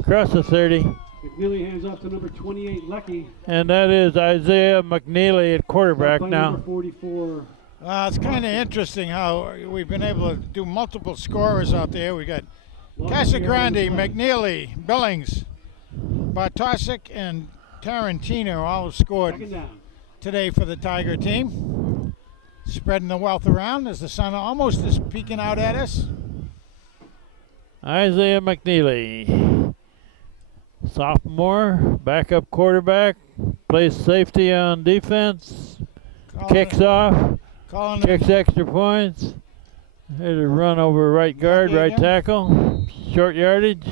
Across the 30. McNeely hands off to number 28, Leckie. And that is Isaiah McNeely at quarterback By now. number 44. It's kind of interesting how we've been able to do multiple scorers out there. We got Casagrande, McNeely, Billings, Bartosik, and Tarantino all have scored Second down. today for the Tiger team. Spreading the wealth around as the sun almost is peeking out at us. Isaiah McNeely, sophomore, backup quarterback, plays safety on defense, kicks off, kicks extra points. Here's a run over right guard, right tackle, short yardage.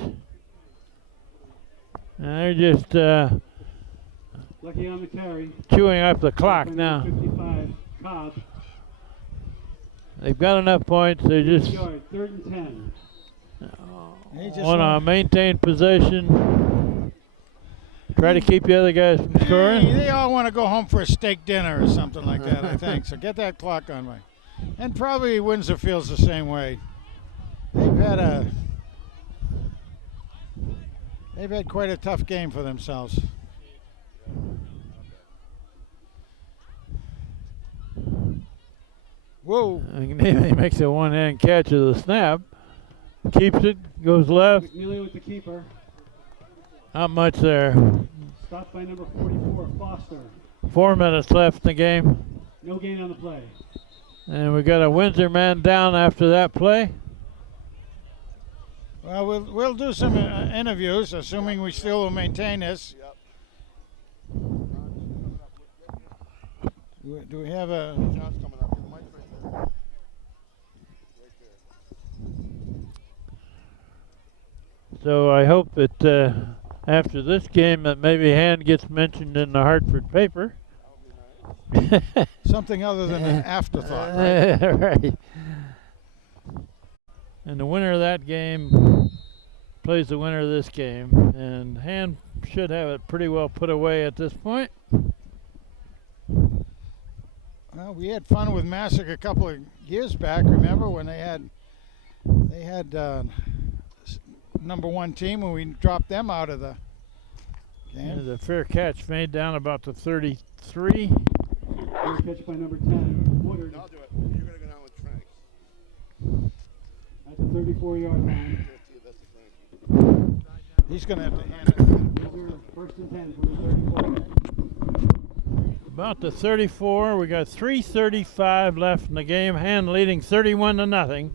And they're just Leckie on the carry. chewing up the clock now. 55, Cobb. They've got enough points. They just Yard, 3rd and 10. want to maintain possession. Try to keep the other guys from scoring. They all want to go home for a steak dinner or something like that, I think. So get that clock on way. And probably Windsor feels the same way. They've had quite a tough game for themselves. Whoa. He makes a one-hand catch of the snap. Keeps it, goes left. McNeely with the keeper. Not much there. Stopped by number 44, Foster. 4 minutes left in the game. No gain on the play. And we got a Windsor man down after that play. Well, we'll do some interviews, assuming we still will maintain this. Do we have a... John's coming up. The mic's right there. Right there. So I hope that after this game that maybe Hand gets mentioned in the Hartford paper. Something other than an afterthought, right? Right. And the winner of that game plays the winner of this game. And Hand should have it pretty well put away at this point. Well, we had fun with Massick a couple of years back, remember, when they had number 1 team when we dropped them out of the game. There's a fair catch made down about the 33. Good catch by number 10, Woodard. I'll do it. You're going to go down with Franks. At the 34-yard line. 50, that's the Frankie. He's going to have to hand it. Windsor, first and 10 from the 34. About the 34. We got 3:35 left in the game. Hand leading 31-0.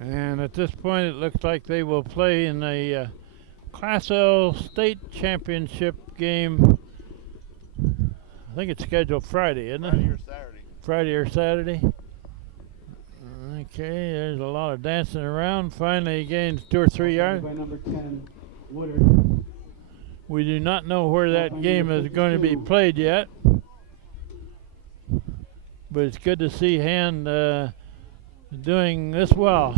And at this point, it looks like they will play in a Class L state championship game. I think it's scheduled Friday, isn't it? Friday or Saturday. Friday or Saturday. Okay, there's a lot of dancing around. Finally, he gains 2 or 3 yards. By number 10, Woodard. We do not know where that game is going to be played yet. But it's good to see Hand doing this well.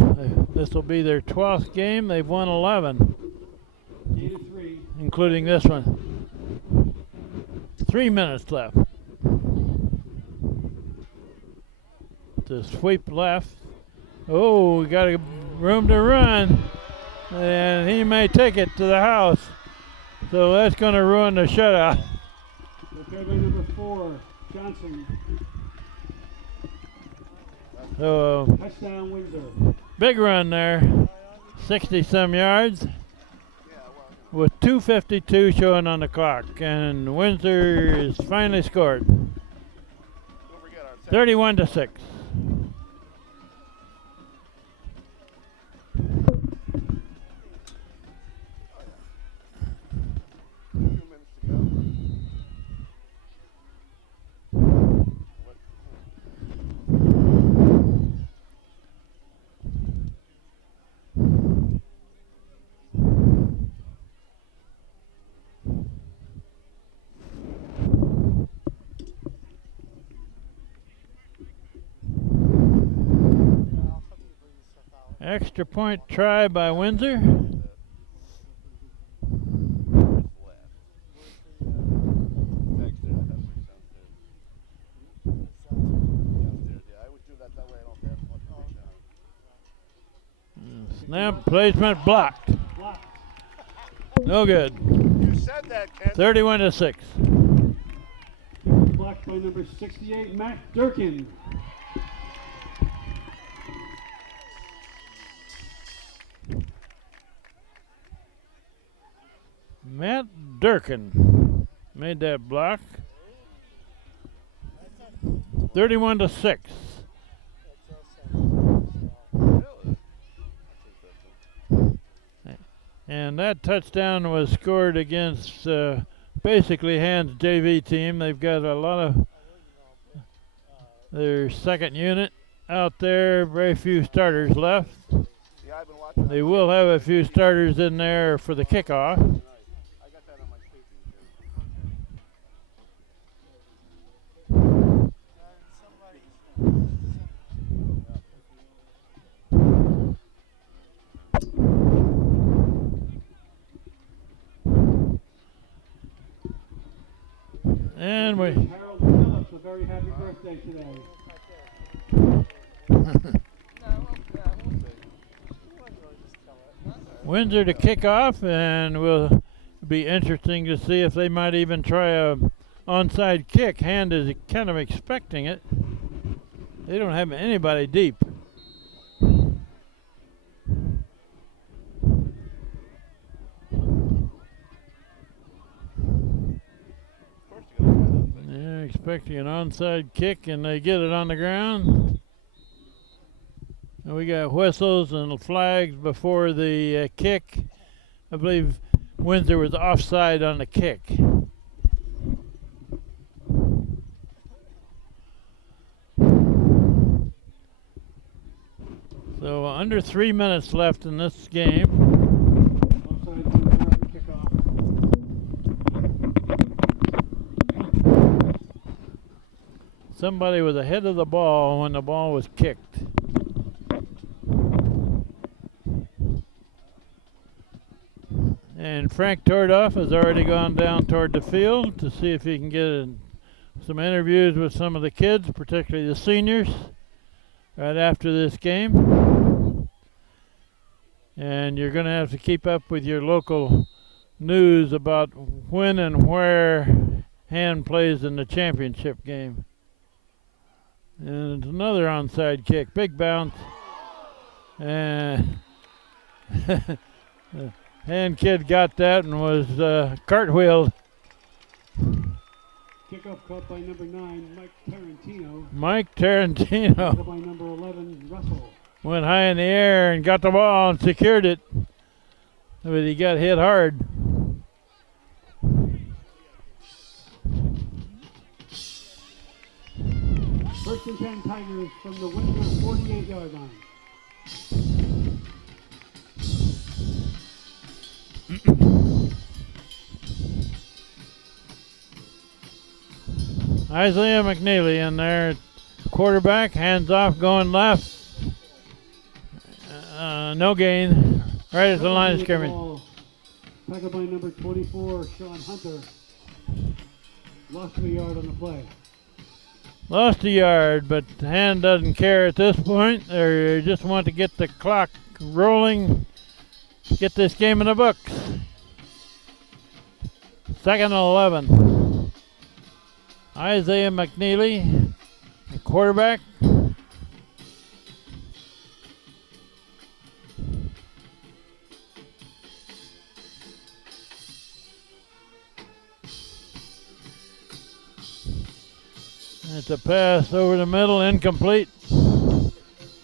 This will be their 12th game. They've won 11, 8-3. including this one. 3 minutes left. To sweep left. Oh, we got a room to run. And he may take it to the house. So that's going to ruin the shutout. Prepared by number 4, Johnson. So Touchdown, Windsor. big run there. 60-some yards. With 2:52 showing on the clock. And Windsor is finally scored. Don't forget our 31-6. few minutes to go. Extra point try by Windsor. Snap placement blocked. Blocked. No good. You said that, Ken. 31-6. Blocked by number 68, Matt Durkin. Matt Durkin made that block. 31-6. And that touchdown was scored against basically Hand's JV team. They've got a lot of their second unit out there, very few starters left. Yeah, I've been watching. They will have a few starters in there for the kickoff. I got that on my safety. And we Harold Phillips, a very happy birthday today. Windsor to kick off, and will be interesting to see if they might even try a onside kick. Hand is kind of expecting it. They don't have anybody deep. They're expecting an onside kick, and they get it on the ground. And we got whistles and flags before the kick. I believe Windsor was offside on the kick. So under 3 minutes left in this game. Offside on the kickoff. Somebody was ahead of the ball when the ball was kicked. And Frank Tordoff has already gone down toward the field to see if he can get some interviews with some of the kids, particularly the seniors, right after this game. And you're going to have to keep up with your local news about when and where Hand plays in the championship game. And it's another onside kick, big bounce. And The hand kid got that and was cartwheeled. Kickoff caught by number 9, Mike Tarantino. Mike Tarantino Tackled by number 11, Russell. went high in the air and got the ball and secured it, but he got hit hard. First and 10 Tigers from the Windsor 48-yard line. Isaiah McNeely in there, quarterback, hands off, going left. No gain, right at the line of scrimmage. Tackled by number 24, Sean Hunter. Lost a yard on the play. Lost a yard, but the hand doesn't care at this point. They just want to get the clock rolling, get this game in the books. 2nd and 11. Isaiah McNeely, the quarterback. It's a pass over the middle, incomplete.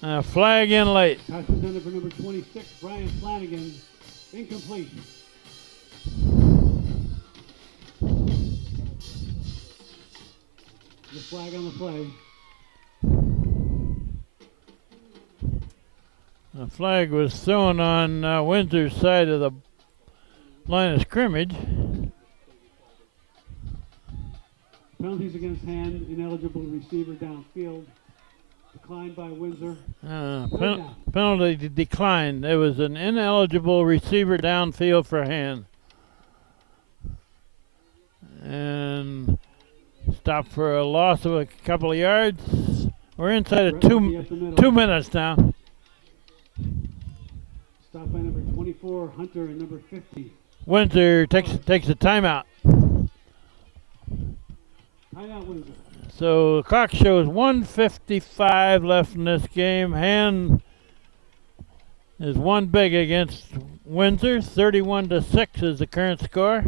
A flag in late. Pass intended for number 26, Brian Flanagan. Incomplete. The flag on the play. The flag was thrown on Windsor's side of the line of scrimmage. Penalties against hand, ineligible receiver downfield. Declined by Windsor. Penalty declined. There was an ineligible receiver downfield for hand. And stop for a loss of a couple of yards. We're inside of 2 minutes now. Stop by number 24, Hunter, and number 50. Windsor takes a timeout. Timeout Windsor. So the clock shows 1:55 left in this game. Hand is one big against Windsor. 31-6 is the current score.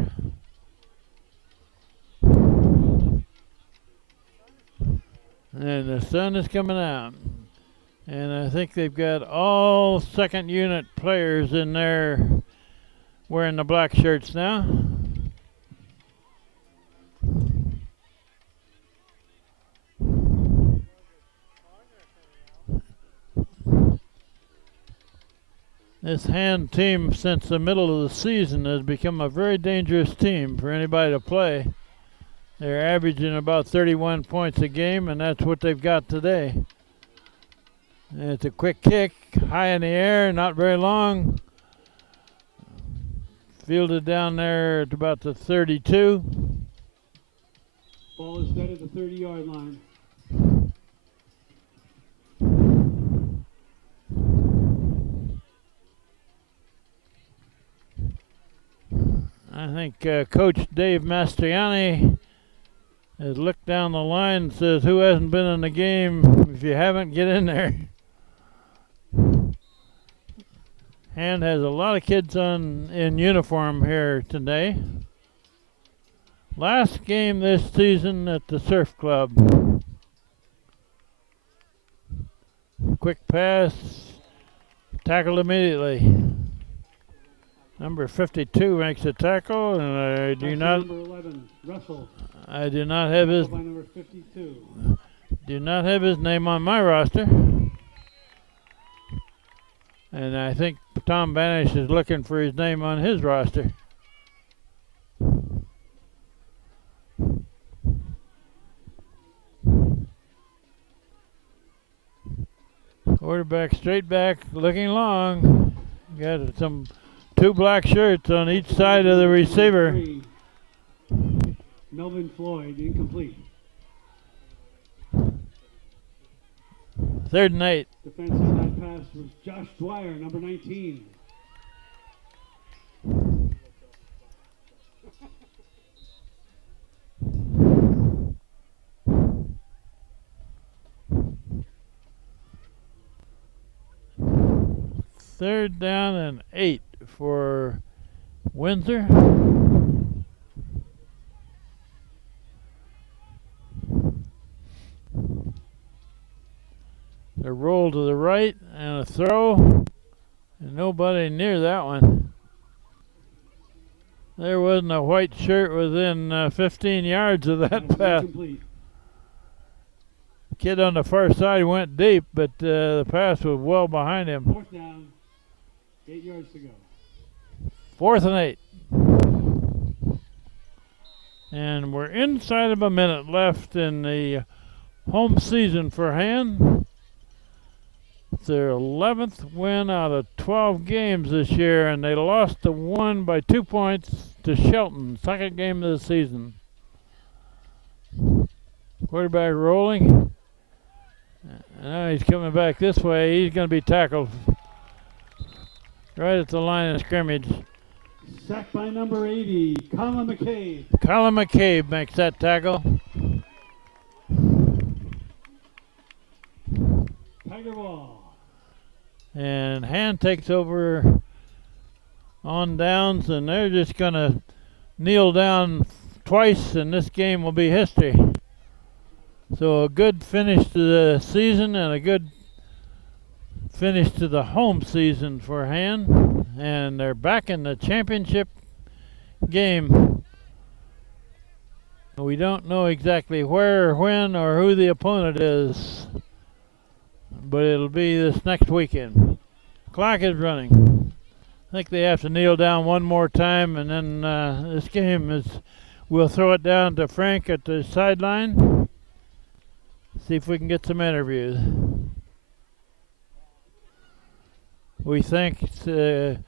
And the sun is coming out. And I think they've got all second unit players in there wearing the black shirts now. This hand team, since the middle of the season, has become a very dangerous team for anybody to play. They're averaging about 31 points a game, and that's what they've got today. And it's a quick kick, high in the air, not very long. Fielded down there at about the 32. Ball is set at the 30-yard line. I think Coach Dave Mastriani has looked down the line and says, who hasn't been in the game? If you haven't, get in there. Hand has a lot of kids in uniform here today. Last game this season at the Surf Club. Quick pass, tackled immediately. Number 52 makes a tackle, and I do not. Number 11, Russell. I do not have his. By number 52. Do not have his name on my roster. And I think Tom Banish is looking for his name on his roster. Quarterback straight back, looking long. Got two black shirts on each side of the receiver. 3, Melvin Floyd, incomplete. 3rd and 8. Defense on that pass was Josh Dwyer, number 19. Third down and 8 for Windsor. A roll to the right and a throw, and nobody near that one. There wasn't a white shirt within 15 yards of that pass. Incomplete. Kid on the far side went deep, but the pass was well behind him. 4th down, 8 yards to go. 4th and 8. And we're inside of a minute left in the home season for Han. It's their 11th win out of 12 games this year, and they lost the one by 2 points to Shelton, second game of the season. Quarterback rolling. Now he's coming back this way. He's going to be tackled right at the line of scrimmage. Sacked by number 80, Colin McCabe. Colin McCabe makes that tackle. Tiger ball. And Han takes over on downs, and they're just going to kneel down twice, and this game will be history. So a good finish to the season and a good finish to the home season for Han, and they're back in the championship game. We don't know exactly where or when or who the opponent is, but it'll be this next weekend. Clock is running. I think they have to kneel down one more time, and then this game is, we'll throw it down to Frank at the sideline. See if we can get some interviews. We thank Steve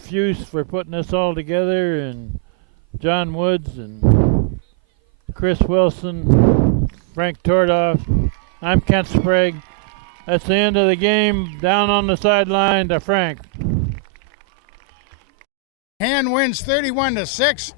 Fuse for putting this all together, and John Woods and Chris Wilson, Frank Tordoff. I'm Kent Sprague. That's the end of the game. Down on the sideline to Frank. Han wins 31-6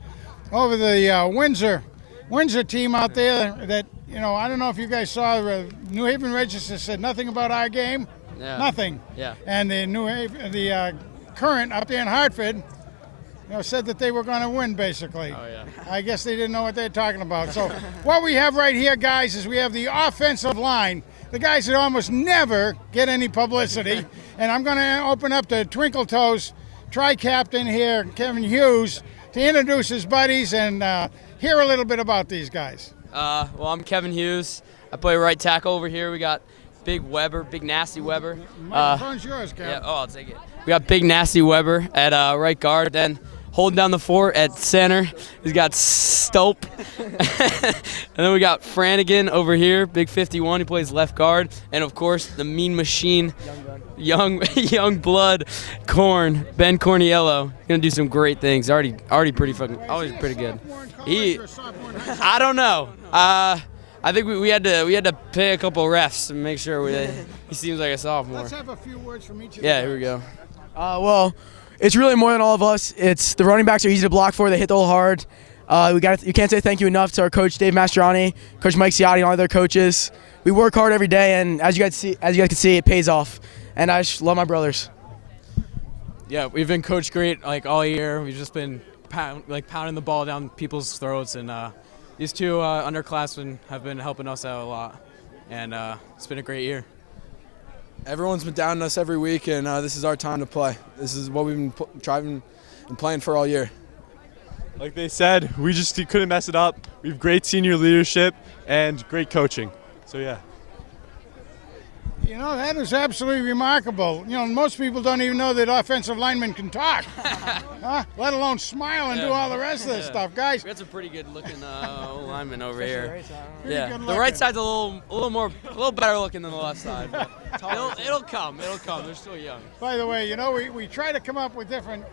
over the Windsor team out there. That, you know, I don't know if you guys saw the New Haven Register said nothing about our game. Yeah. Nothing. Yeah. And the Current up there in Hartford, you know, said that they were going to win, basically. Oh, yeah. I guess they didn't know what they were talking about. So what we have right here, guys, is we have the offensive line, the guys that almost never get any publicity. And I'm going to open up to Twinkle Toes tri-captain here, Kevin Hughes, to introduce his buddies and hear a little bit about these guys. Well, I'm Kevin Hughes. I play right tackle over here. We got Big Weber, Big Nasty Weber. Microphone's yours, Kevin. Yeah, I'll take it. We got Big Nasty Weber at right guard. Then holding down the fort at center, he's got Stope. And then we got Franigan over here, Big 51. He plays left guard. And, of course, the mean machine, young blood, Corn, Ben Corniello. Going to do some great things. Already pretty good. I don't know. I think we had to pay a couple refs to make sure he seems like a sophomore. Let's have a few words from each of Yeah, you. here we go. Well, it's really more than all of us. It's the running backs are easy to block for. They hit the hole hard. You can't say thank you enough to our coach Dave Mastriani, Coach Mike Ciotti, and all their coaches. We work hard every day, and as you guys can see, it pays off. And I just love my brothers. Yeah, we've been coached great like all year. We've just been pounding the ball down people's throats, and these two underclassmen have been helping us out a lot, and it's been a great year. Everyone's been down on us every week, and this is our time to play. This is what we've been driving and playing for all year. Like they said, we just couldn't mess it up. We have great senior leadership and great coaching. So, yeah. You know, that is absolutely remarkable. You know, most people don't even know that offensive linemen can talk, let alone smile and do all the rest of this stuff. Guys, We got some pretty good-looking linemen over here. pretty Yeah, good the looking. right side's a little better looking than the left side. But it'll come. They're still young. By the way, you know, we try to come up with different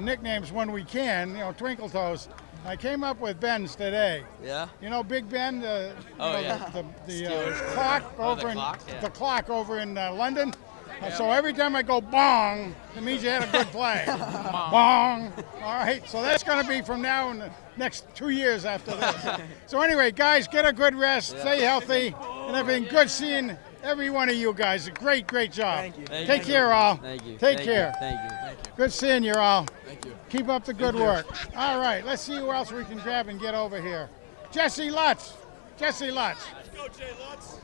nicknames when we can. You know, Twinkle Toes. I came up with Ben's today. Yeah. You know, Big Ben, the Steelers. clock Oh, over the in clock, yeah. the clock over in London. So every time I go bong, it means you had a good play. Bong. All right. So that's going to be from now in the next 2 years after this. So anyway, guys, get a good rest, stay healthy, and everything. Good seeing Every one of you guys, a great job. Thank you. Take care, all. Thank you. Take Thank care. You. Thank you. Good seeing you all. Thank you. Keep up the good work. All right, let's see who else we can grab and get over here. Jesse Lutz. Jesse Lutz. Let's go, Jay Lutz.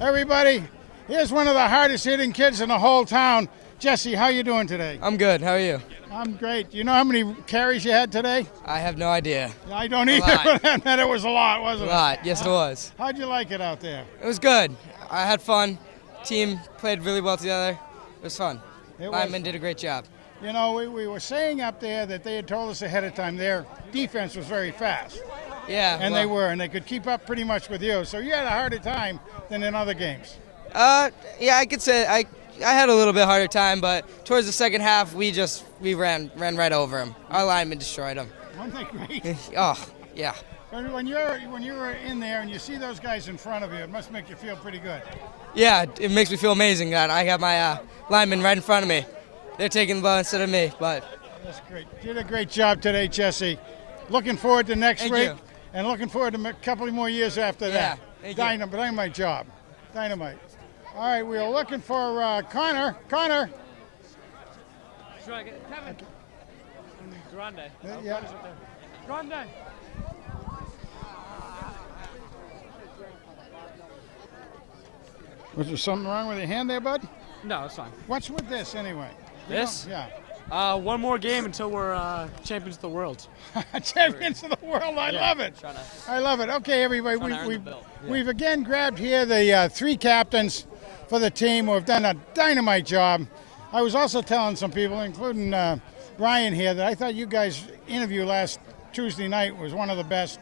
Everybody, here's one of the hardest hitting kids in the whole town. Jesse, how you doing today? I'm good. How are you? I'm great. You know how many carries you had today? I have no idea. I don't either, lot. but that it was a lot, A wasn't it? lot. Yes, it was. How'd you like it out there? It was good. I had fun. Team played really well together. It was fun. It was. Linemen did a great job. You know, we were saying up there that they had told us ahead of time their defense was very fast. Yeah. And well, they were, and they could keep up pretty much with you. So you had a harder time than in other games. Yeah, I could say I had a little bit harder time, but towards the second half, we ran right over them. Our linemen destroyed them. Wasn't that great? Oh, yeah. When you're in there and you see those guys in front of you, it must make you feel pretty good. Yeah, it makes me feel amazing that I got my linemen right in front of me. They're taking the ball instead of me, but That's great. You did a great job today, Jesse. Looking forward to next Thank week, you. and looking forward to a couple more years after that. thank you. Dynamite job. Dynamite. All right, we are looking for Connor. Connor. Grande. Yeah. Grande. Was there something wrong with your hand there, bud? No, it's fine. What's with this anyway? You This? don't- Yeah. One more game until we're champions of the world. Champions of the world. I love it. I love it. Okay, everybody. Trying to earn the belt. We've again grabbed here the three captains for the team who have done a dynamite job. I was also telling some people, including Brian here, that I thought you guys' interview last Tuesday night was one of the best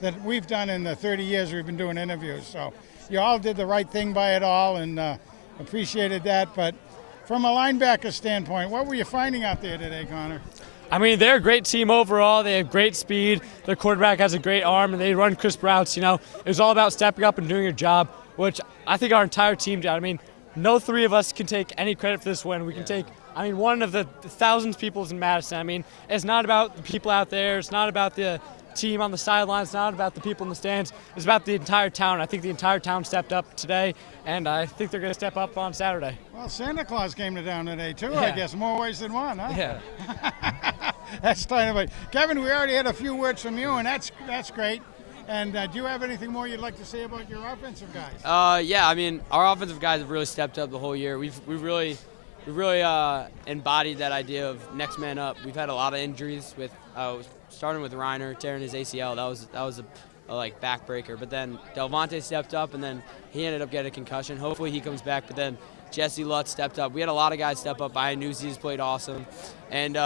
that we've done in the 30 years we've been doing interviews. So you all did the right thing by it all, and appreciated that. But from a linebacker standpoint, what were you finding out there today, Connor? I mean, they're a great team overall. They have great speed. Their quarterback has a great arm, and they run crisp routes. You know, it was all about stepping up and doing your job, which I think our entire team did. I mean, no three of us can take any credit for this win. We can take, I mean, one of the thousands of people in Madison. I mean, it's not about the people out there. It's not about the team on the sidelines. It's not about the people in the stands. It's about the entire town. I think the entire town stepped up today, and I think they're going to step up on Saturday. Well, Santa Claus came to town today, too, I Yeah. guess. More ways than one, huh? Yeah. That's dynamite. Kevin, we already had a few words from you, and that's great. And do you have anything more you'd like to say about your offensive guys? Yeah, I mean, our offensive guys have really stepped up the whole year. We've really embodied that idea of next man up. We've had a lot of injuries with starting with Reiner tearing his ACL. That was a like backbreaker. But then Delvante stepped up, and then he ended up getting a concussion. Hopefully he comes back. But then Jesse Lutz stepped up. We had a lot of guys step up. I knew he's played awesome, and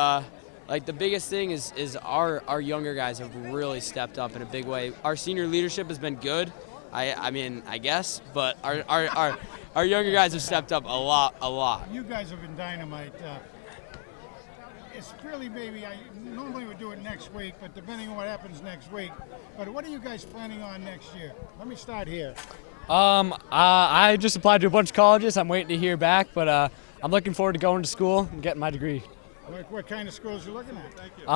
like the biggest thing is our younger guys have really stepped up in a big way. Our senior leadership has been good. I mean, I guess, but our younger guys have stepped up a lot. You guys have been dynamite. It's really maybe, I normally would do it next week, but depending on what happens next week. But what are you guys planning on next year? Let me start here. I just applied to a bunch of colleges. I'm waiting to hear back, but I'm looking forward to going to school and getting my degree. What kind of schools are you looking at? Thank you.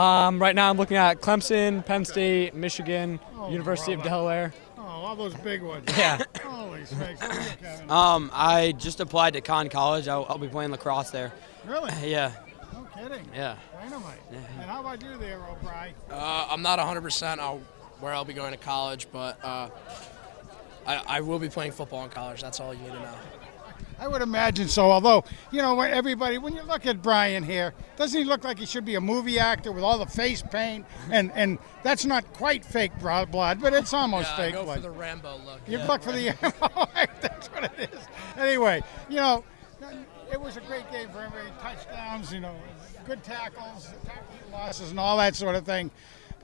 Right now I'm looking at Clemson, Penn State, Michigan, Oh, University of brother. Delaware. Oh, all those big ones. Yeah. Holy smokes. What are you, Kevin? I just applied to Conn College. I'll be playing lacrosse there. Really? Yeah. No kidding. Yeah. Dynamite. And how about you there, O'Brien? I'm not 100% on where I'll be going to college, but I will be playing football in college. That's all you need to know. I would imagine so, although, you know, when you look at Brian here, doesn't he look like he should be a movie actor with all the face paint? And that's not quite fake blood, but it's almost Yeah, I fake go blood. for the Rambo look. You yeah, look for the that's what it is. Anyway, you know, it was a great game for everybody. Touchdowns, you know, good tackles, losses, and all that sort of thing.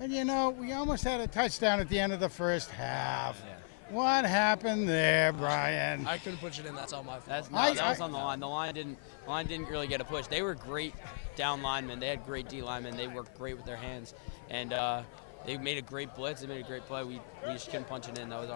But, you know, we almost had a touchdown at the end of the first half. What happened there, Brian? I couldn't push it in. That's all my fault. That was on the line. The line didn't really get a push. They were great down linemen. They had great D linemen. They worked great with their hands, and they made a great blitz. They made a great play. We just couldn't punch it in. That was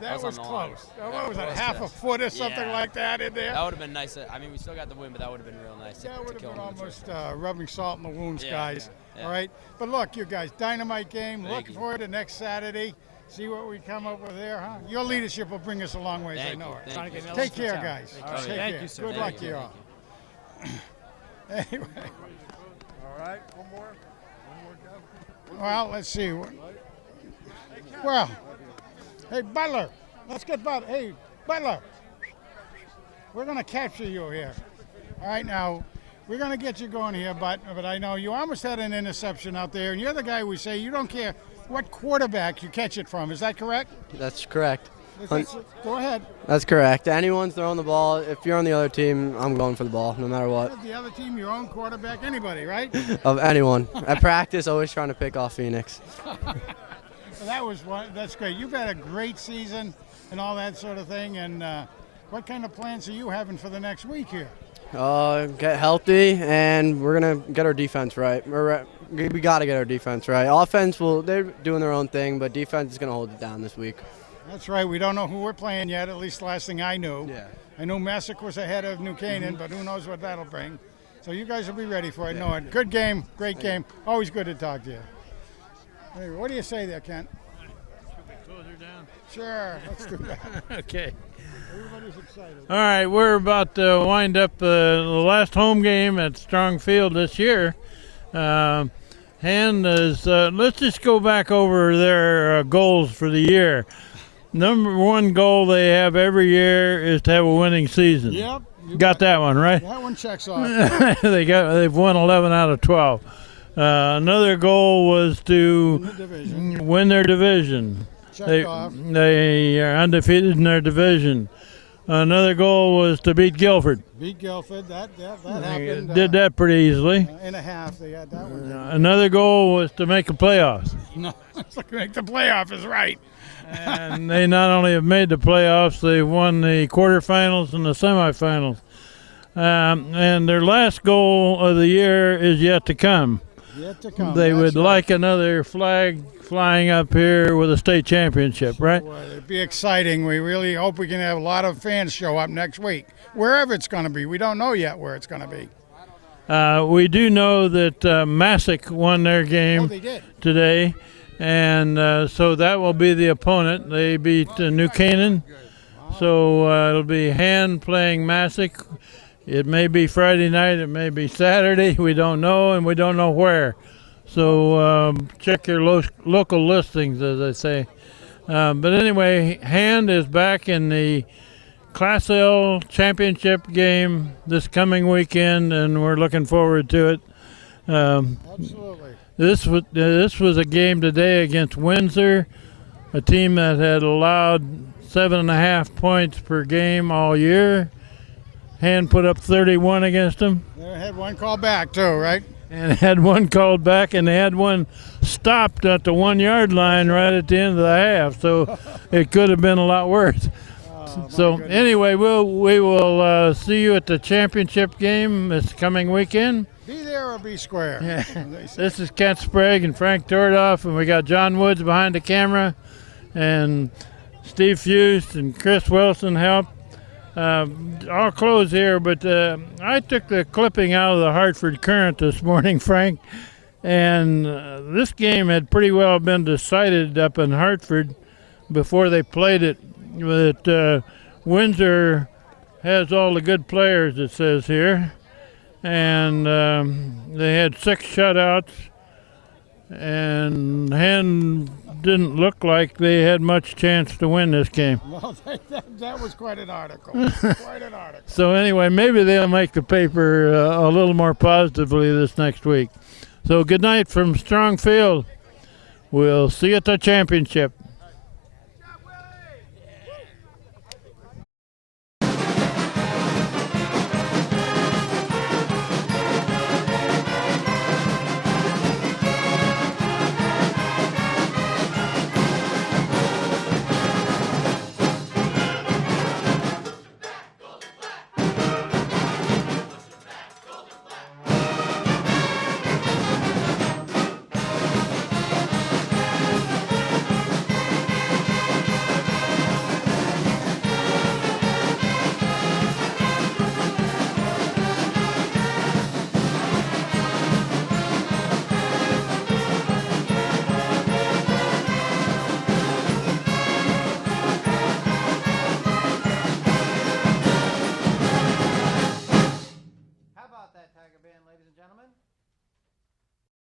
That was on the line. close. What was that, was half a close. foot or something Yeah. like that in there? That would have been nice. I mean, we still got the win, but that would have been real nice. That to would have kill been them in the almost first. rubbing salt in the wounds, Yeah, guys. yeah. All right? But look, you guys, dynamite game. Thank Looking you. forward to next Saturday. See what we come up with there, huh? Your leadership will bring us a long ways, I know it. Take care, guys. Take Thank care. you, sir. Good luck to you all. Anyway. All right, one more. Well, let's see. Well, hey, Butler. Let's get Butler. Hey, Butler. We're going to capture you here. All right, now, we're going to get you going here, but I know you almost had an interception out there, and you're the guy we say you don't care what quarterback you catch it from. Is that correct? That's correct. Go ahead. That's correct. Anyone's throwing the ball. If you're on the other team, I'm going for the ball, no matter what. The other team, your own quarterback, anybody, right? Of anyone. At practice, always trying to pick off Phoenix. Well, that's great. You've had a great season and all that sort of thing. And what kind of plans are you having for the next week here? Get healthy, and we're going to get our defense right. We got to get our defense right. Offense, they're doing their own thing, but defense is going to hold it down this week. That's right. We don't know who we're playing yet, at least the last thing I knew. Yeah. I know Messick was ahead of New Canaan, but who knows what that'll bring. So you guys will be ready for it. No, good game, great game. Always good to talk to you. Hey, what do you say there, Kent? Should we close her down? Sure, let's do that. Okay. Everybody's excited. All right, we're about to wind up the last home game at Strong Field this year. Hand is, let's just go back over their goals for the year. Number one goal they have every year is to have a winning season. Yep. Got that one, right? That one checks off. They've won 11 out of 12. Another goal was to win their division. Checked off. They are undefeated in their division. Another goal was to beat Guilford. Beat Guilford. That happened. Did that pretty easily. In a half, they had that one. Another goal was to make the playoffs. No, make the playoff is right. And they not only have made the playoffs, they won the quarterfinals and the semifinals. And their last goal of the year is yet to come. Yet to come. They would like another flag flying up here with a state championship, right? Well, it'd be exciting. We really hope we can have a lot of fans show up next week, wherever it's going to be. We don't know yet where it's going to be. We do know that Messick won their game today, and so that will be the opponent. They beat New Canaan, so it'll be Hand playing Messick. It may be Friday night, it may be Saturday. We don't know, and we don't know where. So check your local listings, as I say. But anyway, Hand is back in the Class L championship game this coming weekend, and we're looking forward to it. Absolutely. This was a game today against Windsor, a team that had allowed 7.5 points per game all year. Hand put up 31 against them. They had one call back too, right? And had one called back, and they had one stopped at the 1 yard line right at the end of the half. So it could have been a lot worse. So anyway, we will see you at the championship game this coming weekend. Be there or be square. Yeah. This is Kent Sprague and Frank Tordoff, and we got John Woods behind the camera, and Steve Fust and Chris Wilson helped. I'll close here, but I took the clipping out of the Hartford Courant this morning, Frank, and this game had pretty well been decided up in Hartford before they played it. But Windsor has all the good players, it says here, and they had 6 shutouts, and Hand didn't look like they had much chance to win this game. Well, that was quite an article. Quite an article. So anyway, maybe they'll make the paper a little more positively this next week. So good night from Strong Field. We'll see you at the championship.